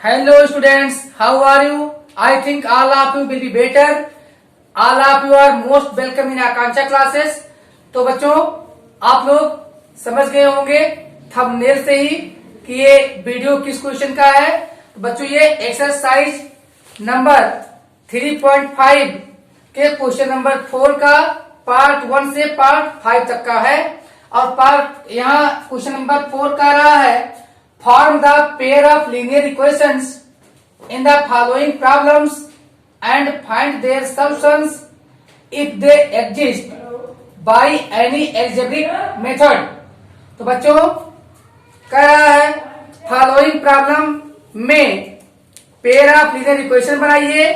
Hello students, how are you? I think all of you will be better. All of you are most welcome in Akanksha classes. तो बच्चों आप लोग समझ गए होंगे thumbnail से ही कि ये वीडियो किस क्वेश्चन का है। तो बच्चों ये एक्सरसाइज नंबर 3.5 के क्वेश्चन नंबर 4 का पार्ट 1 से पार्ट 5 तक का है। और पार्ट यहाँ क्वेश्चन नंबर 4 का रहा है Form the pair of linear equations in the following problems and find their solutions if they exist by any algebraic method। तो बच्चों कह रहा है फॉलोइंग प्रॉब्लम में पेयर ऑफ लीनियर इक्वेशन बनाइए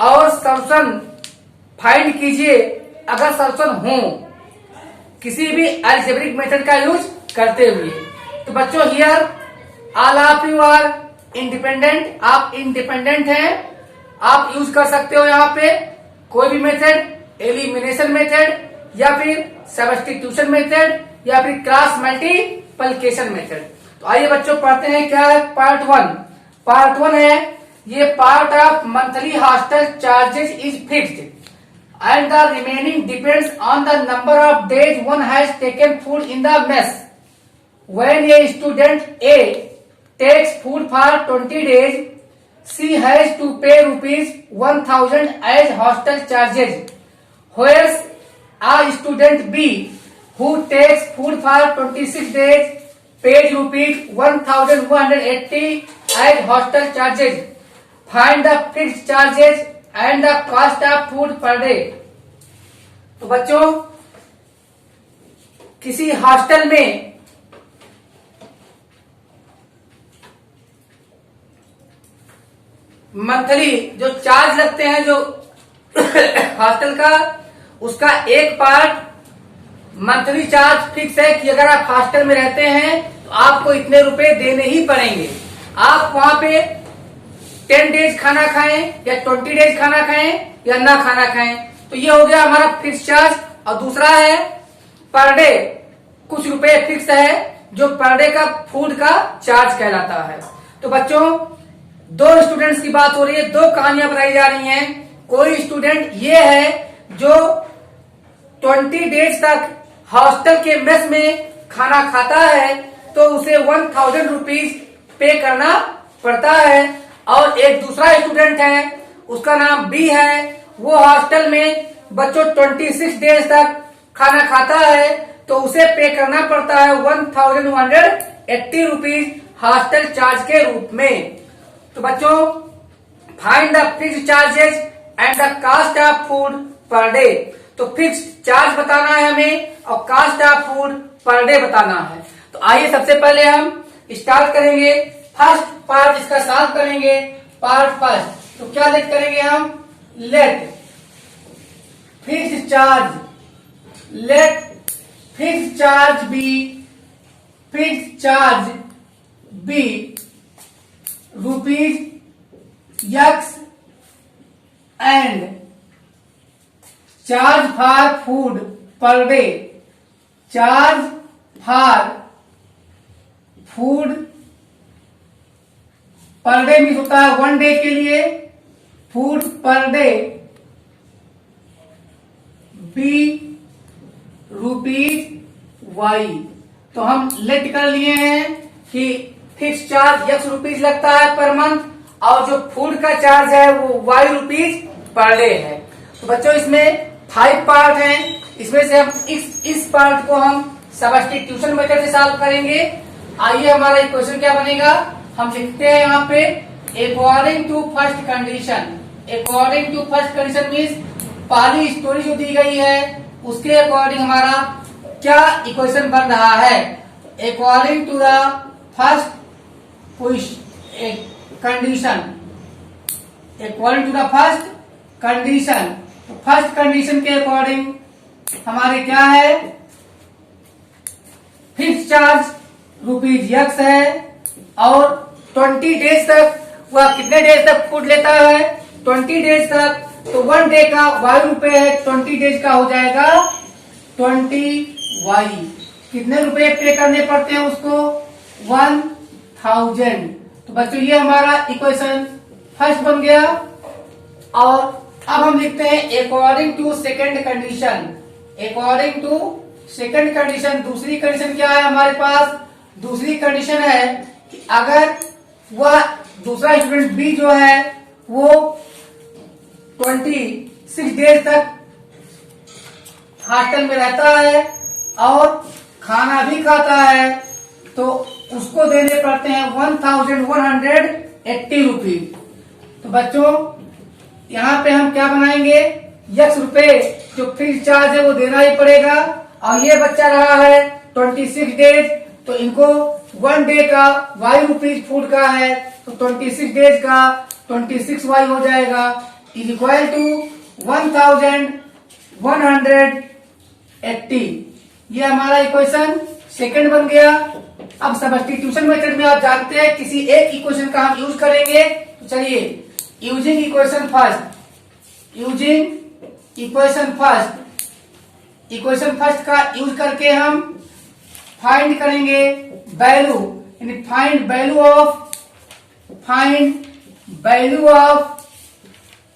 और सॉल्यूशन फाइंड कीजिए अगर सॉल्यूशन हो किसी भी अलजेब्रिक मेथड का यूज करते हुए। तो बच्चों here all of you are independent, आप इंडिपेंडेंट हैं, आप यूज कर सकते हो यहाँ पे कोई भी मेथड, एलिमिनेशन मेथड या फिर सब्स्टिट्यूशन मेथड या फिर क्रॉस मल्टीप्लिकेशन मेथड। तो आइए बच्चों पढ़ते हैं क्या है पार्ट 1। पार्ट 1 है ये part of monthly hostel charges is fixed and the remaining depends on the number of days one has taken food in the mess. When a student A takes food for 20 days, she has to pay rupees 1000 as hostel charges. Whereas a student B who takes food for 26 days pays rupees 1180 as hostel charges. Find the fixed charges and the cost of food per day। तो बच्चों किसी hostel में monthly जो charge लगते हैं जो hostel का, उसका एक पार्ट मंथली चार्ज फिक्स है कि अगर आप हॉस्टल में रहते हैं तो आपको इतने रुपए देने ही पड़ेंगे। आप वहां पे 10 डेज खाना खाएं या 20 डेज खाना खाएं या ना खाना खाएं, तो ये हो गया हमारा फिक्स चार्ज। और दूसरा है पर डे, कुछ रुपए फिक्स है जो पर डे का फूड का चार्ज कहलाता है। तो बच्चों दो स्टूडेंट्स की बात हो रही है, दो कहानियां बताई जा रही हैं। कोई स्टूडेंट ये है जो 20 डेज तक हॉस्टल के मेस में खाना खाता है तो उसे 1000 रुपीज पे करना पड़ता है। और एक दूसरा स्टूडेंट है उसका नाम बी है, वो हॉस्टल में बच्चों 26 डेज तक खाना खाता है तो उसे पे करना पड़ता है 1180 रुपीज हॉस्टल चार्ज के रूप में। तो बच्चों find the fixed charges and the cost of food per day. तो फिक्स्ड चार्ज बताना है हमें और cost of food per day बताना है। तो आइए सबसे पहले हम स्टार्ट करेंगे, फर्स्ट पार्ट इसका सॉल्व करेंगे। पार्ट फर्स्ट तो क्या लेट करेंगे हम, let fixed charge, let fixed charge be, fixed charge be rupees x and charge for food per day, charge for food per day means होता है 1 डे के लिए, food per day B rupees Y. तो हम late कर लिए हैं कि फिक्स चार्ज x रुपीज लगता है पर मंथ और जो फूड का चार्ज है वो y रुपीज पर डे है। तो बच्चों इसमें 5 पार्ट हैं, इसमें से हम इस पार्ट को हम सब्स्टिट्यूशन मेथड से सॉल्व करेंगे। आइए हमारा इक्वेशन क्या बनेगा, हम लिखते हैं यहाँ पे according to first condition. According to first condition means पहली स्टोरी जो दी गई है उसके अकॉर्डिंग हमारा क्या इक्वेशन बन रहा है। According to the first condition, according to the first condition, तो फर्स्ट कंडीशन के अकॉर्डिंग हमारे क्या है, फिक्स चार्ज रुपीज एक्स है और 20 डेज तक वह कितने डेज तक फूड लेता है, 20 डेज तक। तो 1 डे का y रुपए है, 20 डेज का हो जाएगा 20y। कितने रुपए पे करने पड़ते हैं उसको, 1000। तो बच्चों ये हमारा इक्वेशन फर्स्ट बन गया। और अब हम लिखते हैं according to second condition. According to second condition, दूसरी कंडीशन क्या है हमारे पास? दूसरी कंडीशन है कि अगर वह दूसरा स्टूडेंट बी जो है वो 26 डेज तक हॉस्टल में रहता है और खाना भी खाता है, तो उसको देने पड़ते हैं 1180 रुपीज। तो बच्चों यहाँ पे हम क्या बनाएंगे? यक्स रुपए जो फीस चार्ज है वो देना ही पड़ेगा। और ये बच्चा रहा है 26 डेज, तो इनको 1 डे का वाई रुपीज फूड का है, तो 26 डेज का 26 वाई हो जाएगा, इज इक्वल टू 1180। ये हमारा इक्वेशन सेकंड बन गया। अब सब्स्टिट्यूशन मेथड में आप जानते हैं किसी एक इक्वेशन का हम यूज करेंगे। तो चलिए, यूजिंग इक्वेशन फर्स्ट का यूज करके हम फाइंड करेंगे वैल्यू, यानी find value of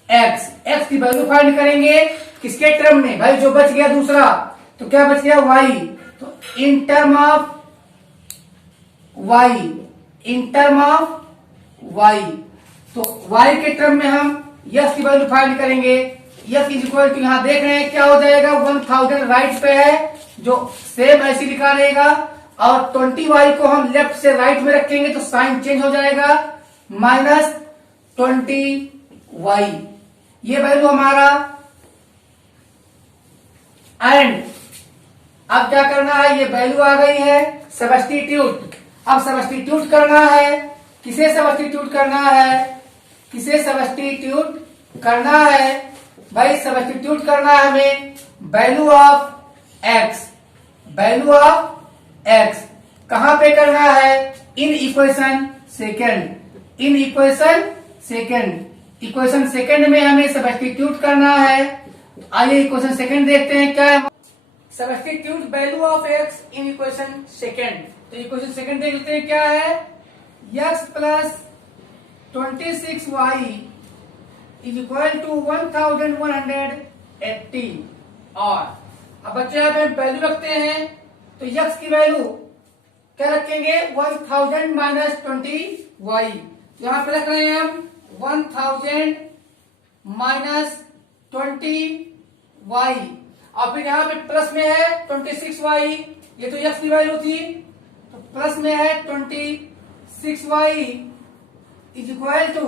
x. X की वैल्यू फाइंड करेंगे किसके टर्म में? भाई जो बच गया दूसरा, तो क्या बच गया? वाई। तो इन टर्म ऑफ वाई, तो वाई के टर्म में हम यस की वैल्यू फाइंड करेंगे। यस इज इक्वल टू, यहां देख रहे हैं क्या हो जाएगा? 1000 राइट पे है जो सेम ऐसे लिखा रहेगा, और 20 वाई को हम लेफ्ट से राइट में रखेंगे तो साइन चेंज हो जाएगा, -20 वाई। ये वैल्यू हमारा। एंड अब क्या करना है? ये वैल्यू आ गई है, सब्स्टिट्यूट। अब सब्स्टिट्यूट करना है, किसे सब्स्टिट्यूट करना है? भाई सब्स्टिट्यूट करना है हमें वैल्यू ऑफ एक्स। कहां पे करना है? इन इक्वेशन सेकंड में हमें सब्स्टिट्यूट करना है। आइए इक्वेशन सेकंड देखते हैं क्या है। Substitute value of x in equation second. तो इक्वेशन सेकंड देख लेते हैं क्या है। x plus 26y is equal to 1180। और अब बच्चे यहाँ पे वैल्यू रखते हैं, तो x की वैल्यू क्या रखेंगे? 1000 माइनस 20y। यहाँ पे रख रहे हैं हम 1000 माइनस 20y, और फिर यहाँ पे प्लस में है 26y। ये तो x की वैल्यू थी, तो प्लस में है 26y इज इक्वल टू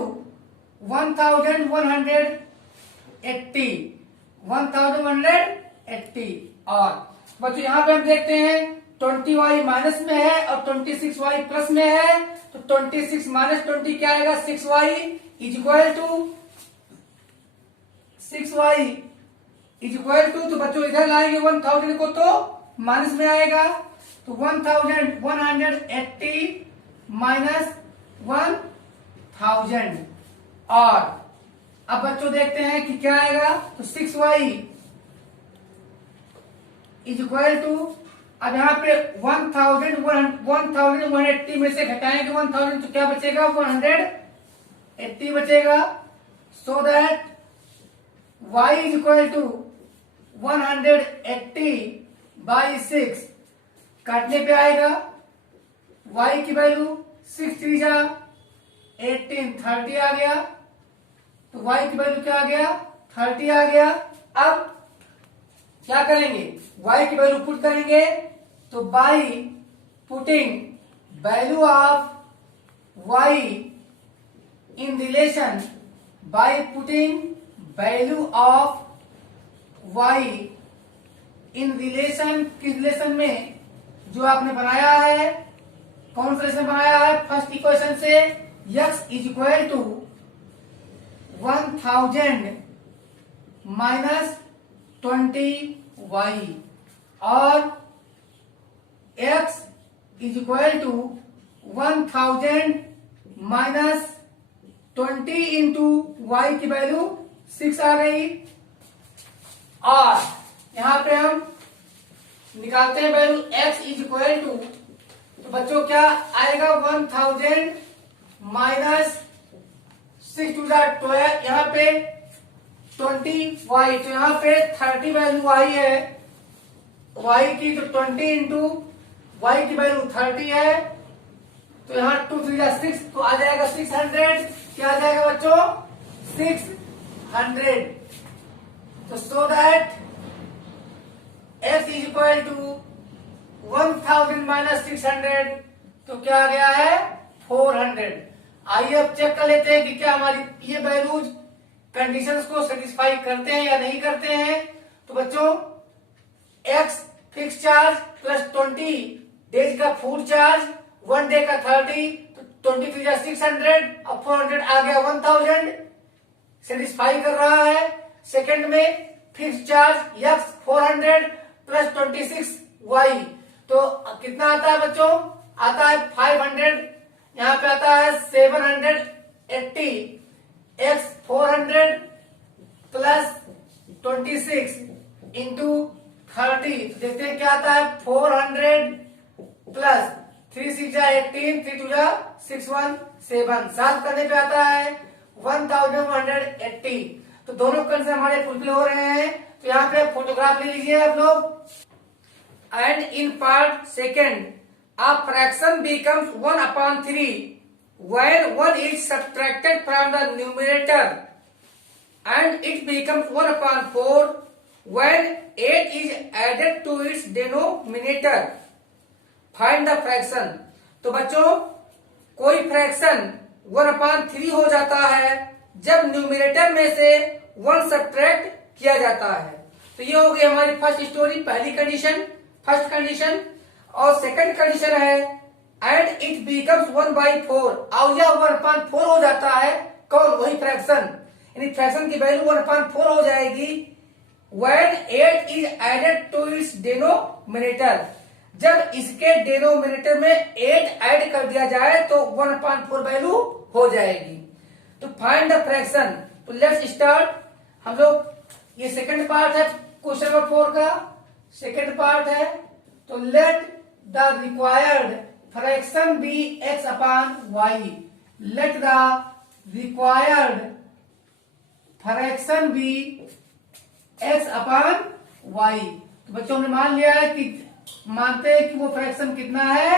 1180। और बच्चों यहाँ पे हम देखते हैं 20y माइनस में है और 26y प्लस में है, तो 26 माइनस 20 क्या आएगा? 6y is equal to 6y is equal to, तो बच्चों इधर लाएंगे 1000 को तो माइनस में आएगा, तो 1180 माइनस 1000। और अब बच्चों देखते हैं कि क्या आएगा, तो 6y इज इक्वल टू, अब यहाँ पे 1180 में से घटाएंगे 1000 तो क्या बचेगा? 180 बचेगा। So that y is equal to 180 by 6, काटने पे आएगा y की वैल्यू 6 3 जा 18, 30 आ गया, तो y की वैल्यू क्या आ गया? 30 आ गया। अब क्या करेंगे? y की वैल्यू पुट करेंगे, तो by putting value of y in relation, by putting value of y in relation, किस रिलेशन में? जो आपने बनाया है, कौन सा रिलेशन बनाया है? फर्स्ट इक्वेशन से x is equal to 1000 minus 20y, और x is equal to 1000 minus 20 into y की वैल्यू 6 आ गई। और यहां पे हम निकालते हैं value x is equal to, तो बच्चों क्या आएगा? 1000 माइनस 6 टू द 12, यहाँ पे 20y, तो यहाँ पे 30 वैल्यू y है y की, तो 20 इंटू y की वैल्यू 30 है, तो यहाँ 2 3 6, तो आ जाएगा 600। क्या आ जाएगा बच्चों? 600। तो so that x is equal to 1000 minus 600, तो क्या आ गया है? 400। आइए अब चेक कर लेते हैं कि क्या हमारी ये वैल्यूज कंडीशंस को सेटिस्फाई करते हैं या नहीं करते हैं। तो बच्चों x fix charge plus 20 days का फूड चार्ज, 1 डे का 30, तो 23 जा 600 और 400 आ गया 1000, सेटिस्फाई कर रहा है। सेकंड में fix charge x 400 plus 26y, तो कितना आता है बच्चों? आता है 500, यहाँ पे आता है 780, x 400 प्लस 26 इंटू 30, तो देखते हैं क्या आता है? 400 प्लस 3 6 जा 18, 3 2 जा 617, सात करने पे आता है 1180। तो दोनों कंडीशन हमारे फुलफिल हो रहे हैं। तो यहाँ पे फोटोग्राफ ले लीजिए आप लोग। And in part second, a fraction becomes 1/3 when 1 is subtracted from the numerator, and it becomes 1/4 when 8 is added to its denominator. Find the fraction. तो बच्चों कोई फ्रैक्शन 1/3 हो जाता है जब न्यूमिनेटर में से 1 सब्ट्रैक्ट किया जाता है। तो ये हो गई हमारी फर्स्ट स्टोरी, पहली कंडीशन, फर्स्ट कंडीशन। और सेकंड कंडीशन है एंड इट बिकम्स 1/4, और यह 1/4 हो जाता है। कौन? वही फ्रैक्शन, यानी फ्रैक्शन की वैल्यू 1/4 हो जाएगी when 8 is added to its denominator, जब इसके डिनोमिनेटर में 8 ऐड कर दिया जाए तो 1/4 वैल्यू हो जाएगी। तो फाइंड द फ्रैक्शन। तो लेट्स स्टार्ट। हम लोग, ये सेकंड पार्ट है क्वेश्चन नंबर 4 का, सेकंड पार्ट है। तो let the required fraction be x/y, let the required fraction be x/y। तो बच्चों हमने मान लिया है कि मानते हैं कि वो फ्रैक्शन कितना है?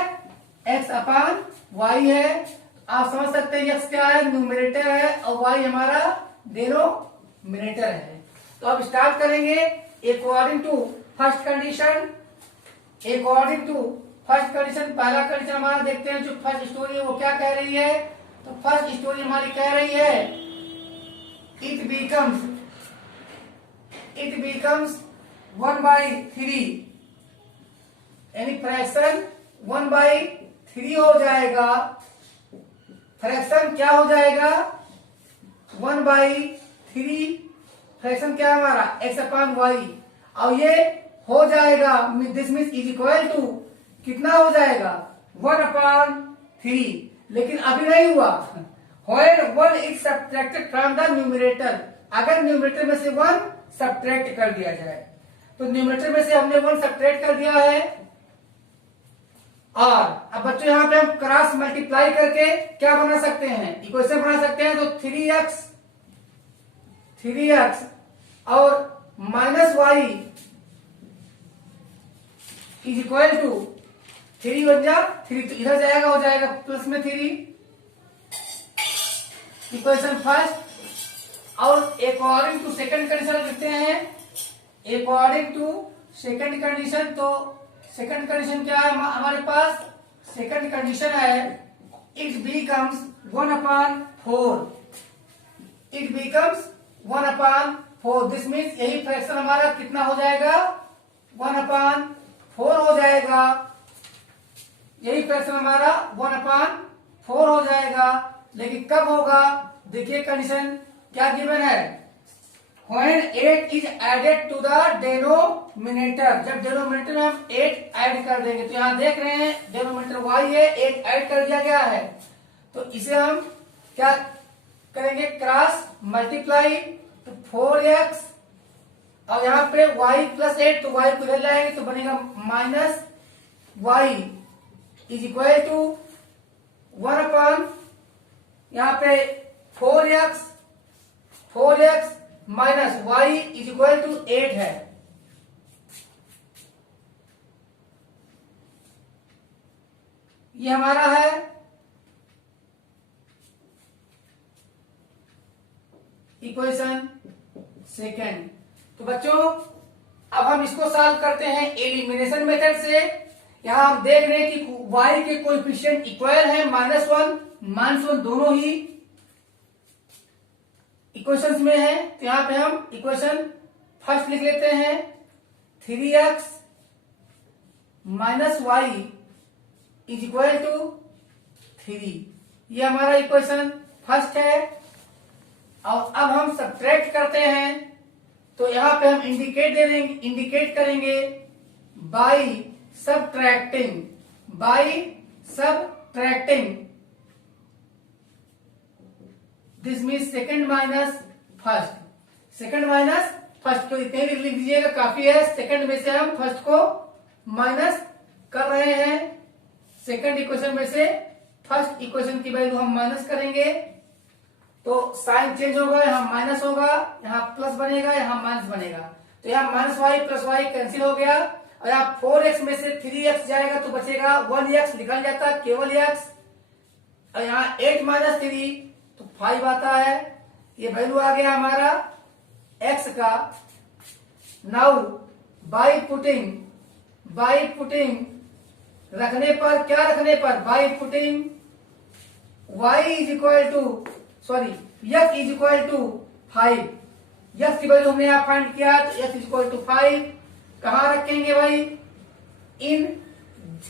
x/y है। आप समझ सकते हैं x क्या है? न्यूमरेटर है, और y हमारा डिनोमिनेटर है। तो अब स्टार्ट करेंगे according to first condition. According to first condition, पहला कंडीशन हमारा देखते हैं। जो फर्स्ट स्टोरी है वो क्या कह रही है? तो फर्स्ट स्टोरी हमारी कह रही है इट बिकम्स 1/3, यानी फ्रैक्शन 1/3 हो जाएगा। फ्रैक्शन क्या हो जाएगा? 1/3। फ्रैक्शन क्या है हमारा? x/y, और ये हो जाएगा, this means is equal to कितना हो जाएगा? 1/3। लेकिन अभी नहीं हुआ। When 1 is subtracted from the numerator, अगर न्यूमरेटर में से 1 सब्ट्रैक्ट कर दिया जाए, तो न्यूमरेटर में से हमने 1 सब्ट्रैक्ट कर दिया है। और अब बच्चों यहाँ पे हम क्रॉस मल्टीप्लाई करके क्या बना सकते हैं? इक्वेशन बना सकते हैं। तो 3x और minus y is equal to 3 बन जा 3, तो इधर जाएगा, हो जाएगा प्लस में 3, इक्वेशन फर्स्ट। और अकॉर्डिंग टू सेकंड कंडीशन लिखते हैं। अकॉर्डिंग टू सेकंड कंडीशन, तो सेकंड कंडीशन क्या है हमारे पास? सेकंड कंडीशन है it becomes 1/4। It becomes 1/4, this means यही फ्रैक्शन हमारा कितना हो जाएगा? 1/4 हो जाएगा। यही फ्रैक्शन हमारा 1/4 हो जाएगा। लेकिन कब होगा? देखिए कंडीशन क्या गिवन है? When 8 is added to the denominator, जब डिनोमिनेटर में हम 8 ऐड कर देंगे, तो यहाँ देख रहे हैं डिनोमिनेटर y है, 8 ऐड कर दिया गया है। तो इसे हम क्या करेंगे? Cross multiply. तो 4x और यहाँ पे y प्लस 8, तो y को इधर लाएंगे तो बनेगा minus y is equal to 1/4 यहाँ पे 4x minus y is equal to 8 है। ये हमारा है इक्वेशन सेकेंड। तो बच्चों अब हम इसको सॉल्व करते हैं एलिमिनेशन मेथड से। यहां हम देख रहे हैं कि y के कोएफिशिएंट इक्वल है -1 दोनों ही इक्वेशंस में है। तो यहां पे हम इक्वेशन फर्स्ट लिख लेते हैं 3x minus y is equal to 3। ये हमारा इक्वेशन फर्स्ट है। और अब हम सब्ट्रैक्ट करते हैं, तो यहां पे हम इंडिकेट करेंगे by subtracting this means second minus first को इतने लिख लीजिएगा, काफी है। सेकंड में से हम फर्स्ट को माइनस कर रहे हैं। सेकंड इक्वेशन में से फर्स्ट इक्वेशन की वैल्यू हम माइनस करेंगे, तो साइन चेंज होगा, यहाँ माइनस होगा, यहाँ प्लस बनेगा, यहाँ माइनस बनेगा। तो यहाँ minus y plus y cancel हो गया, और यहाँ 4x में से 3x जाएगा तो बचेगा 1x, निकल जाता है केवल x। और यहाँ 8 माइनस 3 तो 5 आता है। ये वैल्यू आ गया हमारा x का। नाउ बाई पुटिंग रखने पर क्या रखने पर by putting y is equal to x is equal to 5। x की वैल्यू हमने यहाँ फाइंड किया, तो x इज इक्वल टू 5 कहाँ रखेंगे भाई? इन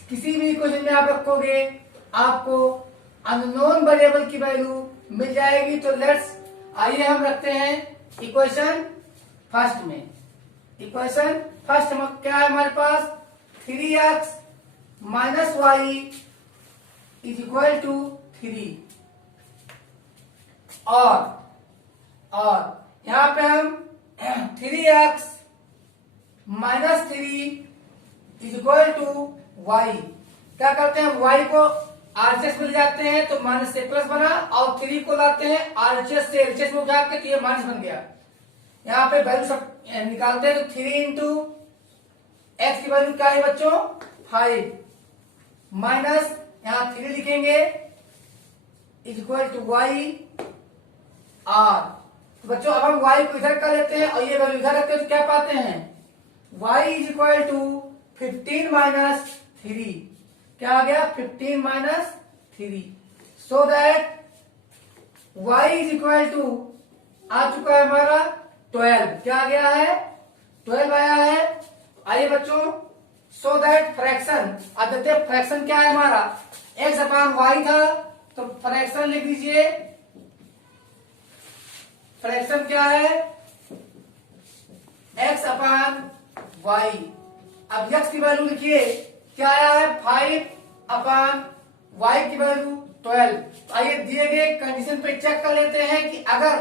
किसी भी इक्वेशन में आप रखोगे आपको अननोन वेरिएबल की वैल्यू मिल जाएगी। तो लेट्स आइए हम रखते हैं इक्वेशन फर्स्ट में। इक्वेशन फर्स्ट में क्या है हमारे पास? 3x minus y is equal to 3। और यहां पे हम 3x minus 3 is equal to y क्या करते हैं? y को आरएचएस में ले जाते हैं तो माइनस से प्लस बना, और 3 को लाते हैं आरएचएस से एलएचएस में उठा के, तो ये माइनस बन गया। यहाँ पे वैल्यू सब निकालते हैं, तो 3 इंटू एक्स की वैल्यू क्या है बच्चों? 5 माइनस यहाँ 3 लिखेंगे is equal to y R. तो बच्चों अब हम y को इधर कर लेते हैं और ये वैल्यू इधर रखते हैं, तो क्या पाते हैं? y is equal to 15 minus 3। क्या आ गया? 15 minus 3। So that y is equal to आ चुका है हमारा 12। क्या आ गया है? 12 आया है। आइए बच्चों, सो दैट फ्रैक्शन, अब देखते हैं फ्रैक्शन क्या है हमारा। x अपान y था, तो फ्रैक्शन लिख दीजिए। फ्रैक्शन क्या है? x अपान y। अब x की वैल्यू लिखिए, क्या आया है? 5 अपान y की वैल्यू 12। तो आइए दिए गए कंडीशन पे चेक कर लेते हैं कि अगर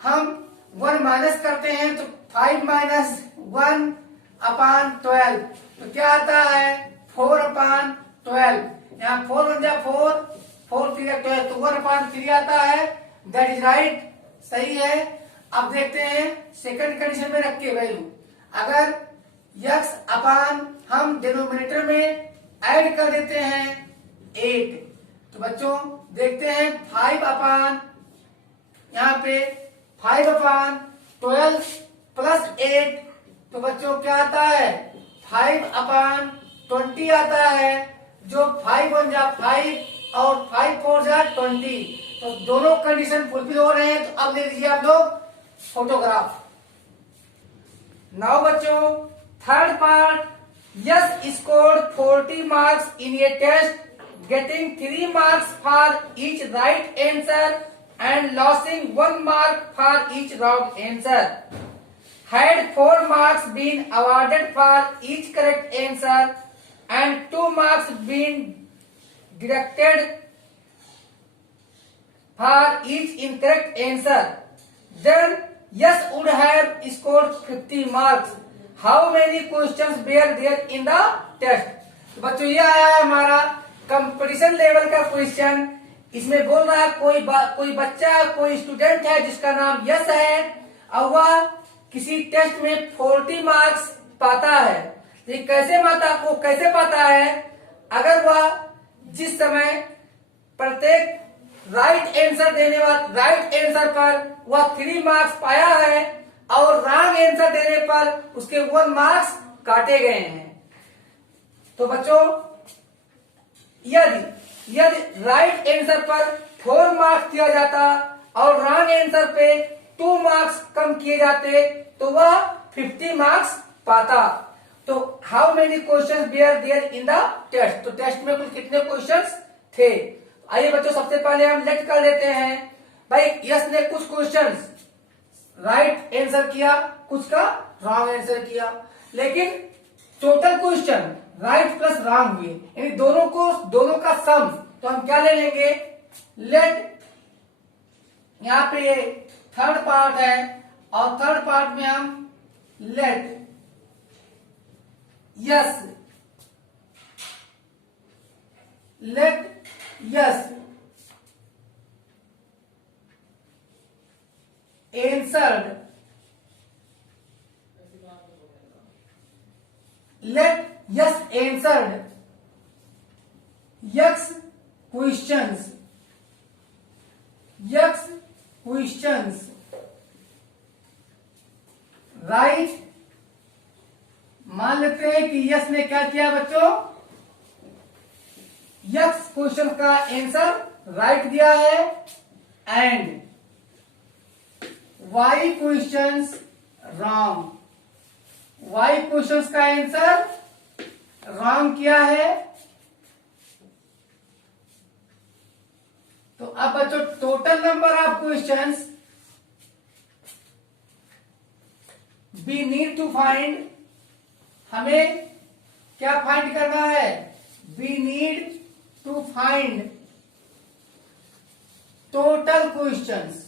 हम 1 माइनस करते हैं तो 5 माइनस 1 अपान 12 तो क्या आता है? 4 अपान 12। यहाँ 4 बन जाए 4 3 12, तो 1 अपान 3 आता है। दैट इज राइट, सही है। अब देखते हैं सेकंड कंडीशन में रख के वैल्यू, अगर x अपान हम डिनोमिनेटर में ऐड कर देते हैं 8, तो बच्चों देखते हैं 5 अपान यहाँ पे 5 अपान 12 प्लस 8, तो बच्चों क्या आता है? 5 अपान 20 आता है, जो 5 बन जा 5 और 5 4 जा 20। तो दोनों कंडीशन फुलफिल हो रहे हैं। तो अब ले लीजिए आप लोग फोटोग्राफ। नाउ बच्चों third part, Yash scored 40 marks in a test getting 3 marks for each right answer and losing 1 mark for each wrong answer. Had 4 marks been awarded for each correct answer and 2 marks been deducted for each incorrect answer, then yes would have scored 50 marks. How many questions were there in the test? तो बच्चों ये आया है हमारा competition level का question. इसमें बोल रहा है कोई बच्चा, कोई स्टूडेंट है जिसका नाम यश है और वह किसी टेस्ट में 40 मार्क्स पाता है। ये कैसे पाता है? अगर वह जिस समय प्रत्येक राइट आंसर पर वह 3 मार्क्स पाया है और रॉन्ग आंसर देने पर उसके 1 मार्क्स काटे गए हैं। तो बच्चों यदि राइट आंसर पर 4 मार्क्स दिया जाता और रॉन्ग आंसर पे 2 मार्क्स कम किए जाते तो वह 50 मार्क्स पाता। तो how many questions were there in the test? तो टेस्ट में कुल कितने क्वेश्चंस थे? आइए बच्चों, सबसे पहले हम लेट कर लेते हैं। भाई यस ने कुछ क्वेश्चंस राइट आंसर किया, कुछ का रॉन्ग आंसर किया, लेकिन total question right plus wrong हुए, यानी दोनों का सम। तो हम क्या ले लेंगे? लेट, यहाँ पे ये थर्ड पार्ट है और थर्ड पार्ट में हम let Yash answered X questions right. मान लेते हैं कि यस ने क्या किया बच्चों? यस क्वेश्चन का आंसर राइट दिया है and y questions wrong. Y questions का आंसर रॉन्ग किया है। तो अब बच्चों total number of questions we need to find, हमें क्या फाइंड करना है? We need to find total questions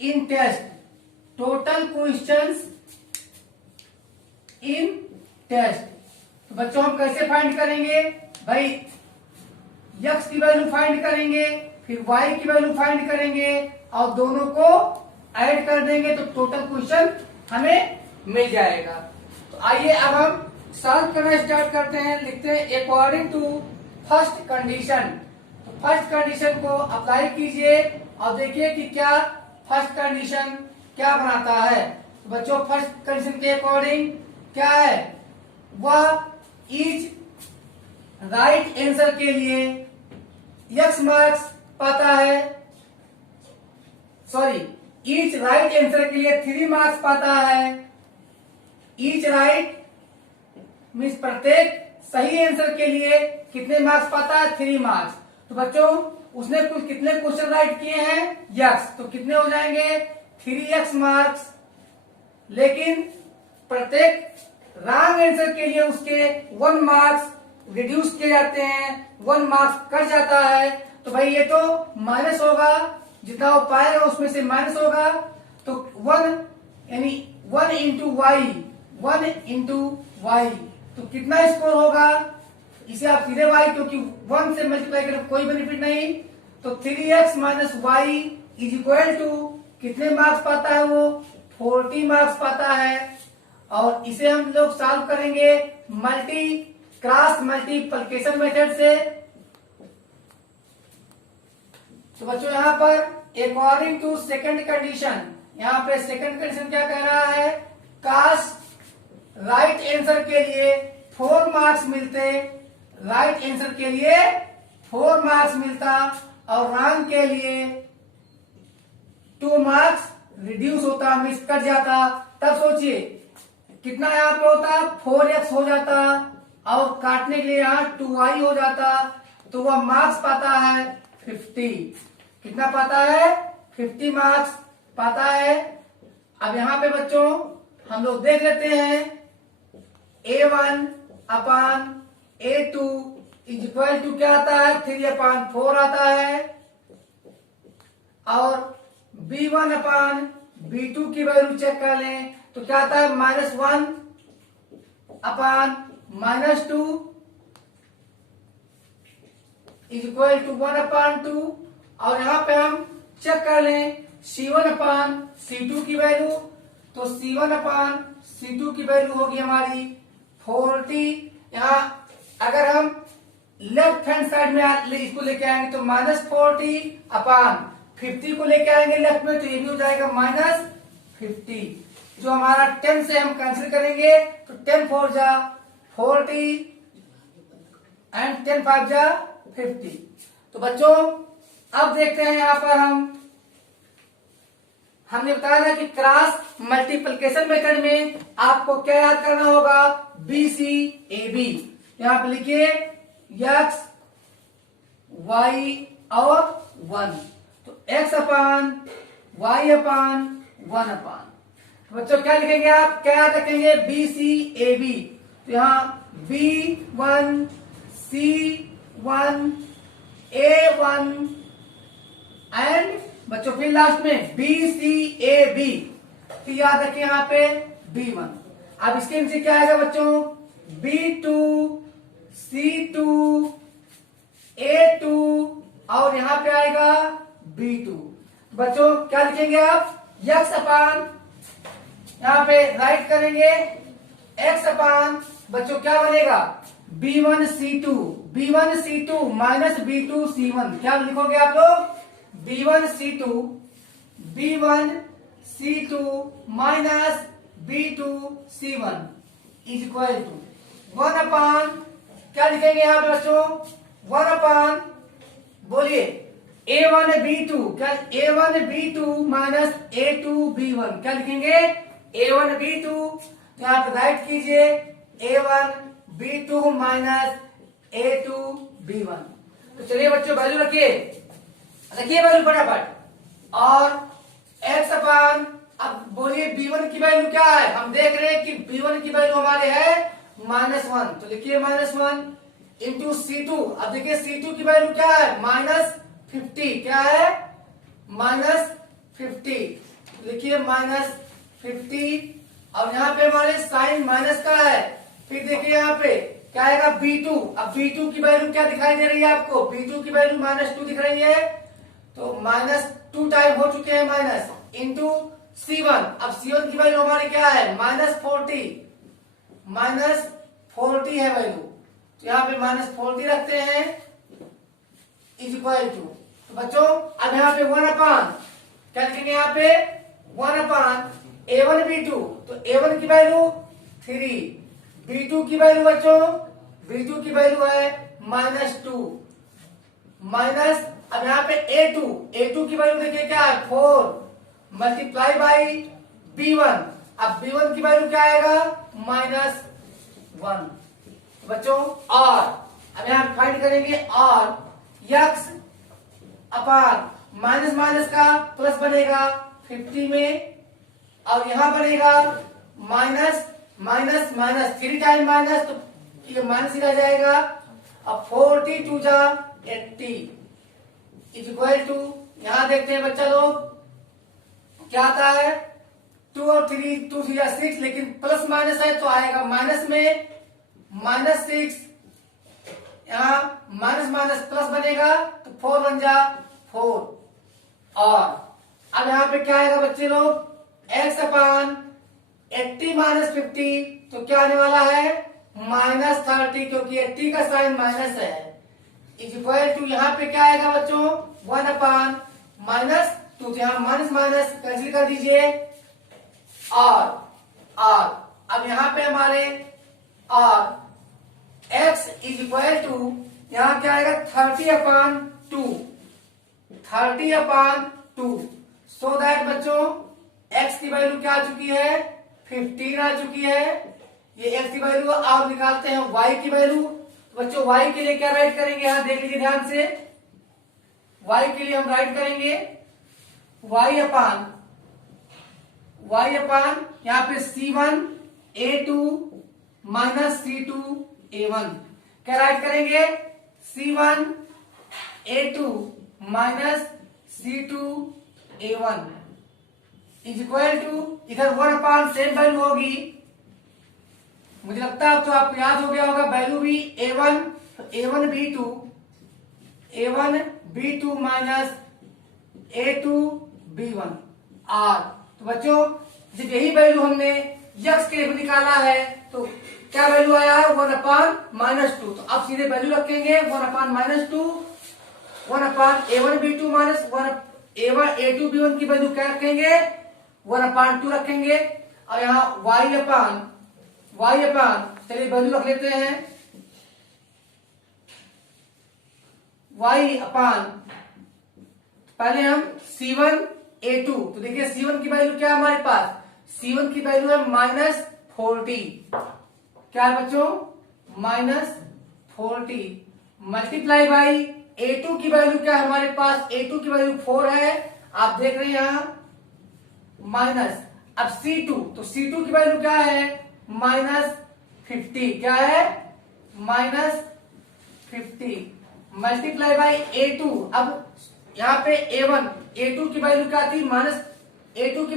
in test, total questions in test. तो बच्चों हम कैसे फाइंड करेंगे? भाई यक्स की वैल्यू फाइंड करेंगे, फिर वाई की वैल्यू फाइंड करेंगे और दोनों को ऐड कर देंगे तो टोटल क्वेश्चन हमें मिल जाएगा। तो आइए अब हम सॉल्व करना स्टार्ट करते हैं। लिखते हैं अकॉर्डिंग टू फर्स्ट कंडीशन। तो फर्स्ट कंडीशन को अप्लाई कीजिए और देखिए कि क्या फर्स्ट कंडीशन क्या बनाता है। तो बच्चों फर्स्ट कंडीशन के अकॉर्डिंग क्या है? वह ईच राइट आंसर के लिए x मार्क्स पाता है, सॉरी ईच राइट आंसर के लिए 3 मार्क्स पाता है। ईच राइट मीन्स प्रत्येक सही आंसर के लिए कितने मार्क्स पाता है? 3 मार्क्स। तो बच्चों उसने कुल कितने क्वेश्चन राइट किए हैं? यस। तो कितने हो जाएंगे? 3x marks. लेकिन प्रत्येक रॉन्ग आंसर के लिए उसके 1 मार्क्स रिड्यूस किए जाते हैं, 1 मार्क्स कट जाता है। तो भाई ये तो माइनस होगा, जितना वो पाएगा उसमें से माइनस होगा। तो 1 यानी 1 इंटू वाई, तो कितना स्कोर होगा? इसे आप सीधे वाई, क्योंकि 1 से मल्टीप्लाई करें कोई बेनिफिट नहीं। तो 3x minus y is equal to कितने मार्क्स पाता है वो? 40 मार्क्स पाता है। और इसे हम लोग सॉल्व करेंगे क्रॉस मल्टीप्लिकेशन मेथड से। तो बच्चों यहाँ पर अकॉर्डिंग टू सेकंड कंडीशन, यहाँ पे सेकंड कंडीशन क्या कह रहा है? काश राइट आंसर के लिए 4 मार्क्स मिलते, राइट आंसर के लिए 4 मार्क्स मिलता और रॉन्ग के लिए 2 मार्क्स रिड्यूस होता, मिस कट जाता। तब सोचिए कितना यहाँ पे होता? 4x हो जाता और काटने के लिए यहाँ 2y हो जाता। तो वह मार्क्स पाता है 50। कितना पाता है? 50 मार्क्स पाता है। अब यहाँ पे बच्चों हम लोग देख लेते हैं A1 upon A2 is equal to क्या आता है? 3/4 आता है। और B1 अपान B2 की वैल्यू चेक कर लें तो क्या आता है? -1। अपान -2 इज इक्वल टू 1/2। और यहां पे हम चेक कर लें C1/C2 की वैल्यू, तो C1/C2 की वैल्यू होगी हमारी 40। यहाँ अगर हम लेफ्ट हैंड साइड में इसको लेके आएंगे तो -40/50 को लेके आएंगे लेफ्ट में, तो ये भी हो जाएगा -50। जो हमारा 10 से हम कैंसिल करेंगे तो 10 4 जा 40 एंड 10 5 जा 50। तो बच्चों अब देखते हैं यहाँ पर हमने बताया था कि क्रॉस मल्टीप्लिकेशन मेथड में आपको क्या याद करना होगा, BCAB। यहां पर लिखिए x y और 1, तो x/y/1/। तो बच्चों क्या लिखेंगे आप, क्या याद रखेंगे, BCAB। तो यहां B1 C1 A1 एंड बच्चों फिर लास्ट में BCAB। फिर याद रखिए यहाँ पे B1। अब इसके नीचे क्या आएगा बच्चों, B2 C2 A2 और यहां पे आएगा B2। बच्चों क्या लिखेंगे आप, x/, यहां पे राइट करेंगे x/, बच्चों क्या बनेगा, B1 C2 minus B2 C1। क्या लिखोगे आप लोग, B1 C2 minus B2 C1 is equal to 1/, क्या लिखेंगे यहाँ पे बच्चों, 1/, बोलिए A1 B2, क्या A1 B2 minus A2 B1, क्या लिखेंगे A1 B2। यहाँ पे राइट कीजिए A1 B2 minus A2 B1। तो चलिए बच्चों वैल्यू रखिए वैल्यू फटाफट। और x/, अब बोलिए B1 की वैल्यू क्या है, हम देख रहे हैं कि B1 की वैल्यू हमारे है -1, तो लिखिए -1 इंटू C2। अब देखिए C2 की वैल्यू क्या है, -50, क्या है -50, लिखिए -50। और यहाँ पे हमारे साइन माइनस का है। फिर देखिए यहाँ पे क्या आएगा, B2। अब B2 की वैल्यू क्या दिखाई दे रही है आपको, B2 की वैल्यू -2 दिख रही है, तो -2 टाइम हो चुके हैं माइनस, इंटू C1। अब C1 की वैल्यू हमारी क्या है, -40 है वैल्यू, तो यहाँ पे -40 रखते हैं इज इक्वल टू। तो बच्चों अब यहाँ पे 1/, क्या लिखेंगे यहाँ पे 1/, A1 B2, तो A1 की वैल्यू 3, B2 की वैल्यू बच्चों, B2 की वैल्यू है -2 माइनस। अब यहाँ पे A2 की वैल्यू देखिए क्या है 4 मल्टीप्लाई बाई B1। अब B1 की वैल्यू क्या आएगा, -1। बच्चों और अब यहाँ फाइंड करेंगे, और x/, माइनस माइनस का प्लस बनेगा 50 में, और यहां बनेगा minus minus minus 3 time minus, तो ये माइनस ही रह जाएगा। अब 42 जा 80 इज इक्वल टू, यहां देखते हैं बच्चा लोग क्या आता है, 2 और 3 2 3 6, लेकिन प्लस माइनस है तो आएगा माइनस में -6, यहाँ माइनस माइनस प्लस बनेगा तो 4 बन जा 4। और अब यहाँ पे क्या आएगा बच्चे लोग, x/, 80 - 50, तो क्या आने वाला है -30, क्योंकि 80 का साइन माइनस है, इज इक्वल टू, यहाँ पे क्या आएगा बच्चों 1/, -2, यहाँ माइनस माइनस कैंसिल कर दीजिए। और अब यहाँ पे हमारे और x इज इक्वल टू, यहाँ क्या आएगा 30/2, 30/2, सो दैट बच्चों x की वैल्यू क्या आ चुकी है 15 आ चुकी है। ये x की वैल्यू, आप निकालते हैं y की वैल्यू, तो बच्चों y के लिए क्या राइट करेंगे, यहाँ देख लीजिए ध्यान से, y के लिए हम राइट करेंगे y अपान यहाँ पे C1 A2 minus C2 A1, क्या राइट करेंगे C1 A2 minus C2 A1 is equal to, इधर 1/, सेम वैल्यू होगी मुझे लगता है अब तो आपको याद हो गया होगा वैल्यू भी A1 A1 B2 minus A2 B1 R। तो बच्चों जब यही वैल्यू हमने यक्स के लिए भी निकाला है तो क्या वैल्यू आया है 1/-2। तो अब सीधे वैल्यू रखेंगे 1/-2 1/A1B2 माइनस A2B1 की वैल्यू क्या रखेंगे 1/2 रखेंगे। और यहाँ y चलिए वैल्यू रख लेते हैं पहले हम C1 A2। तो देखिए C1 की वैल्यू क्या है हमारे पास, C1 की वैल्यू है -40। क्या है बच्चों -40 मल्टीप्लाई बाई A2 की वैल्यू क्या है हमारे पास, A2 की वैल्यू 4 है, आप देख रहे हैं यहां माइनस। अब C2, तो C2 की वैल्यू क्या है -50। क्या है -50 मल्टीप्लाई बाई A2। अब यहाँ पे A2 की वैल्यू क्या थी A2 की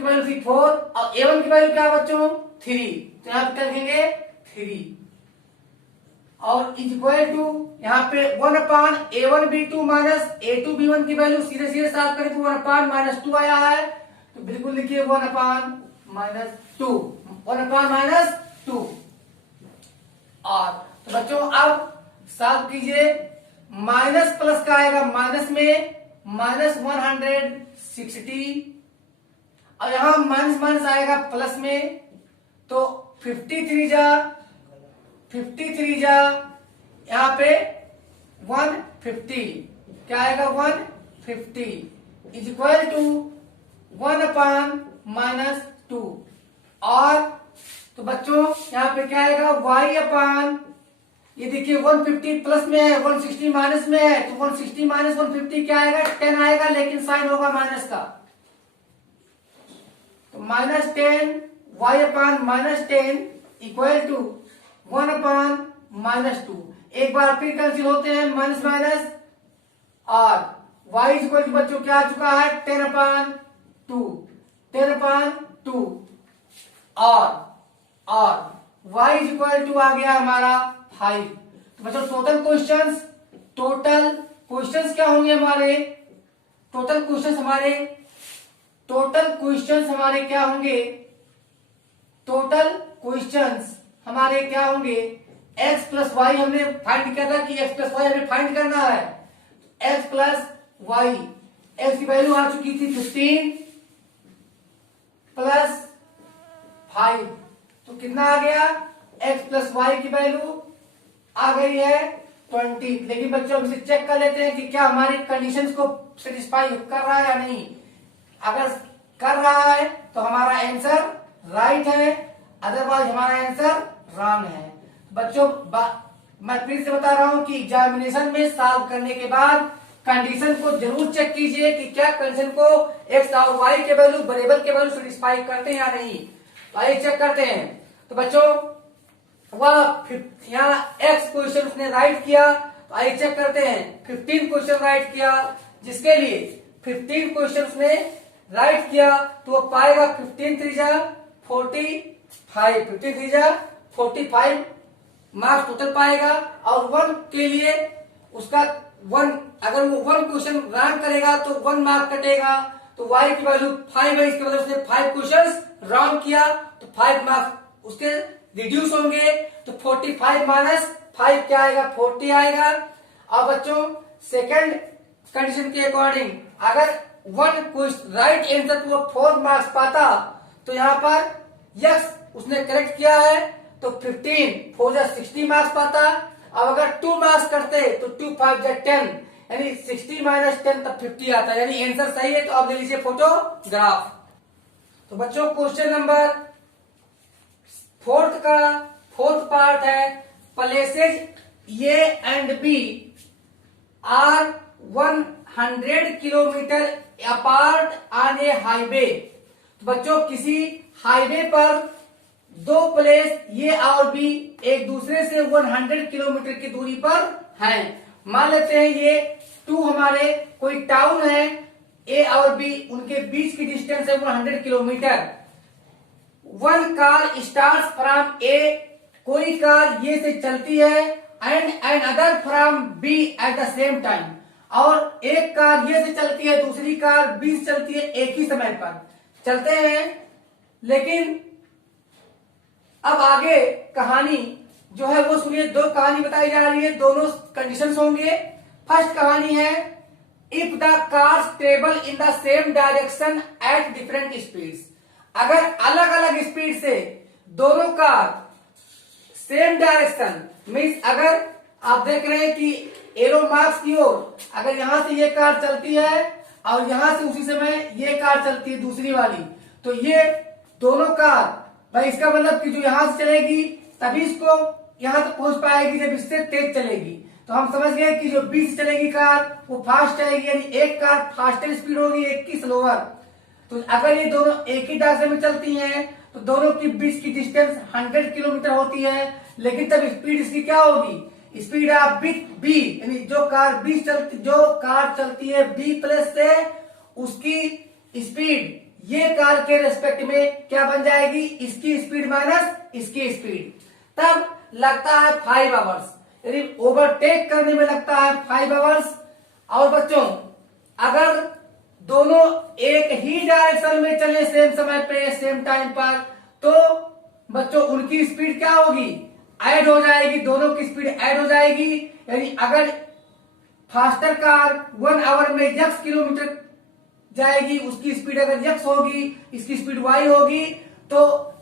वैल्यू थी 4 और A1 की वैल्यू क्या है बच्चों 3। तो यहाँ पे क्या लिखेंगे 3 और इक्वल टू यहाँ पे 1/A1B2 माइनस A2B1 की वैल्यू सीधे सीधे साफ करें तो 1/-2 आया है। तो बिल्कुल लिखिए 1/-2 और तो बच्चों अब साफ कीजिए माइनस प्लस का आएगा माइनस में -160 और यहां माइनस माइनस आएगा प्लस में। तो 53 जा यहाँ पे 150 क्या आएगा 150 इज इक्वल टू 1/-2। और तो बच्चों यहाँ पे क्या आएगा y/, ये देखिए 150 प्लस में है 160 माइनस में है, तो 160 माइनस 150 क्या आएगा 10 आएगा, लेकिन साइन होगा माइनस का। तो -10 y/-10 इक्वल टू 1/-2। एक बार फिर कैंसिल होते हैं माइनस माइनस और y इक्वल टू बच्चों क्या आ चुका है 10/2 और y इक्वल टू आ गया हमारा 5। तो बच्चों टोटल क्वेश्चंस क्या होंगे हमारे, टोटल क्वेश्चंस क्या होंगे x प्लस वाई हमने फाइंड किया था कि x प्लस वाई हमें फाइंड करना है। x प्लस वाई, x की वैल्यू आ चुकी थी 15 प्लस 5, तो कितना आ गया x प्लस वाई की वैल्यू आ गई है 20। लेकिन बच्चों हम इसे चेक कर लेते हैं कि क्या हमारी कंडीशंस को सेटिस्फाई कर रहा है या नहीं। अगर कर रहा है तो हमारा आंसर राइट है, अदरवाइज हमारा आंसर रॉन्ग है। बच्चों मैं फिर से बता रहा हूं कि एग्जामिनेशन में सॉल्व करने के बाद कंडीशन को जरूर चेक कीजिए कि क्या कंडीशन को एक्स और वाई के वैल्यू वेरिएबल के वैल्यू सेटिस्फाई करते हैं या नहीं। आइए चेक करते हैं। तो बच्चों वह यहाँ एक्स क्वेश्चन उसने राइट किया, तो आइए चेक करते हैं 15 क्वेश्चन राइट किया, जिसके लिए 15 क्वेश्चन उसने राइट किया तो वो पाएगा 15 3 जा 45 मार्क्स टोटल पाएगा। और 1 के लिए उसका 1, अगर वो 1 क्वेश्चन रॉन्ग करेगा तो 1 मार्क कटेगा। तो y की वैल्यू 5 है, इसके वजह उसने 5 क्वेश्चंस रॉन्ग किया तो 5 मार्क्स उसके रिड्यूस होंगे। तो 45 माइनस 5 क्या आएगा 40 आएगा। अब बच्चों सेकंड कंडीशन के अकॉर्डिंग अगर 1 क्वेश्चन राइट आंसर तो वो 4 मार्क्स पाता, तो यहाँ पर यस उसने करेक्ट किया है तो 15 4 जा 60 मार्क्स पाता। अब अगर 2 मार्क्स करते तो 2 5 जा 10, यानी 60 माइनस 10 तब 50 आता, यानी आंसर सही है। तो अब ले लीजिए फोटोग्राफ। तो बच्चों क्वेश्चन नंबर 4th पार्ट है places A and B are 100 kilometre apart on a highway. तो बच्चों किसी हाईवे पर दो प्लेस ए और बी एक दूसरे से 100 किलोमीटर की दूरी पर हैं। मान लेते हैं ये 2 हमारे कोई टाउन है, ए और बी उनके बीच की डिस्टेंस है 100 kilometre. One car start from A, कोई कार ये से चलती है, and other from B at the same time, और एक कार ये से चलती है, दूसरी कार बी से चलती है, एक ही समय पर चलते हैं। लेकिन अब आगे कहानी जो है वो सुनिए, दो कहानी बताई जा रही है, दोनों कंडीशंस होंगे। फर्स्ट कहानी है, if the cars travel in the same direction at different speeds, अगर अलग अलग स्पीड से दोनों कार सेम डायरेक्शन मीन्स, अगर आप देख रहे हैं कि एरो मार्क्स की ओर अगर यहां से ये कार चलती है और यहां से उसी समय ये कार चलती है दूसरी वाली, तो ये दोनों कार भाई, इसका मतलब कि जो यहां से चलेगी तभी इसको यहां तक पहुंच पाएगी जब इससे तेज चलेगी। तो हम समझ गए कि जो बी से चलेगी कार वो फास्ट जाएगी, यानी एक कार फास्टर स्पीड होगी, एक की स्लोअर। तो अगर ये दोनों एक ही डायरेक्शन में चलती हैं तो दोनों के बीच की डिस्टेंस 100 किलोमीटर होती है, लेकिन तब स्पीड इसकी क्या होगी, स्पीड ऑफ बी, यानी जो कार चलती है बी प्लस से, उसकी स्पीड ये कार के रेस्पेक्ट में क्या बन जाएगी, इसकी स्पीड माइनस इसकी स्पीड, तब लगता है 5 आवर्स, यानी ओवरटेक करने में लगता है 5 आवर्स। और बच्चों अगर दोनों एक ही डायरेक्शन में चले सेम समय पे सेम टाइम पर, तो बच्चों उनकी स्पीड क्या होगी, ऐड हो जाएगी, दोनों की स्पीड ऐड हो जाएगी। यानी अगर फास्टर कार 1 आवर में x किलोमीटर जाएगी, उसकी स्पीड अगर x होगी, इसकी स्पीड y होगी, तो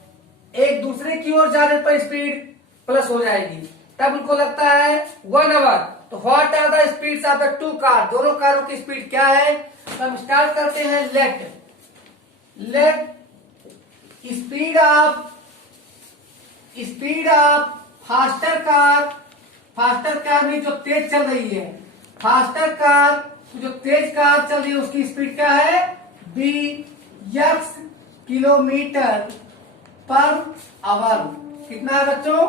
एक दूसरे की ओर जाने पर स्पीड प्लस हो जाएगी, तब उनको लगता है 1 आवर। तो what are the speeds of the two car, दोनों कारों की स्पीड क्या है। तो हम स्टार्ट करते हैं, let speed of faster car में जो तेज चल रही है, फास्टर कार जो तेज कार चल रही है उसकी स्पीड क्या है, be x kilometre per hour. कितना है बच्चों,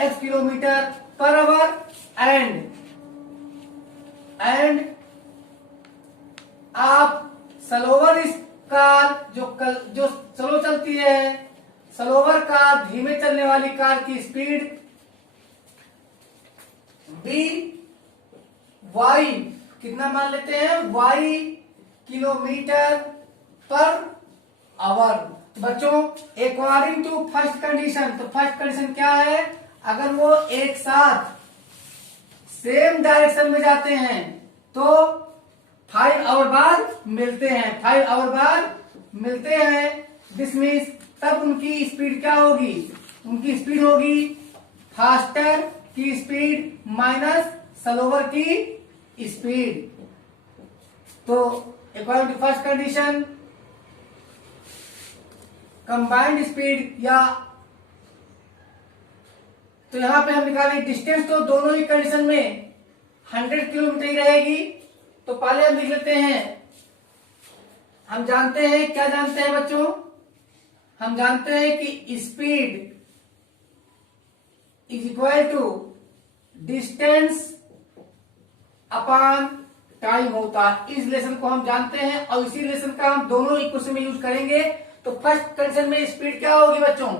x kilometre per hour. And आप स्लोवर कार जो स्लो चलती है, स्लोवर कार धीमे चलने वाली कार की स्पीड बी y कितना मान लेते हैं, y किलोमीटर पर आवर। तो बच्चों अकॉर्डिंग टू फर्स्ट कंडीशन, तो फर्स्ट कंडीशन क्या है, अगर वो एक साथ सेम डायरेक्शन में जाते हैं तो 5 आवर बाद मिलते हैं, 5 आवर बाद मिलते हैं। दिस मीन्स तब उनकी स्पीड क्या होगी, उनकी स्पीड होगी फास्टर की स्पीड माइनस स्लोवर की स्पीड। तो according to first condition combined speed, या तो यहां पे हम निकालें डिस्टेंस, तो दोनों ही कंडीशन में 100 किलोमीटर ही रहेगी। तो पहले हम लिख लेते हैं, हम जानते हैं, क्या जानते हैं बच्चों, हम जानते हैं कि speed is equal to distance upon time होता है। इस रिलेशन को हम जानते हैं और इसी रिलेशन का हम दोनों इक्वेशन में यूज करेंगे। तो फर्स्ट कंडीशन में स्पीड क्या होगी बच्चों,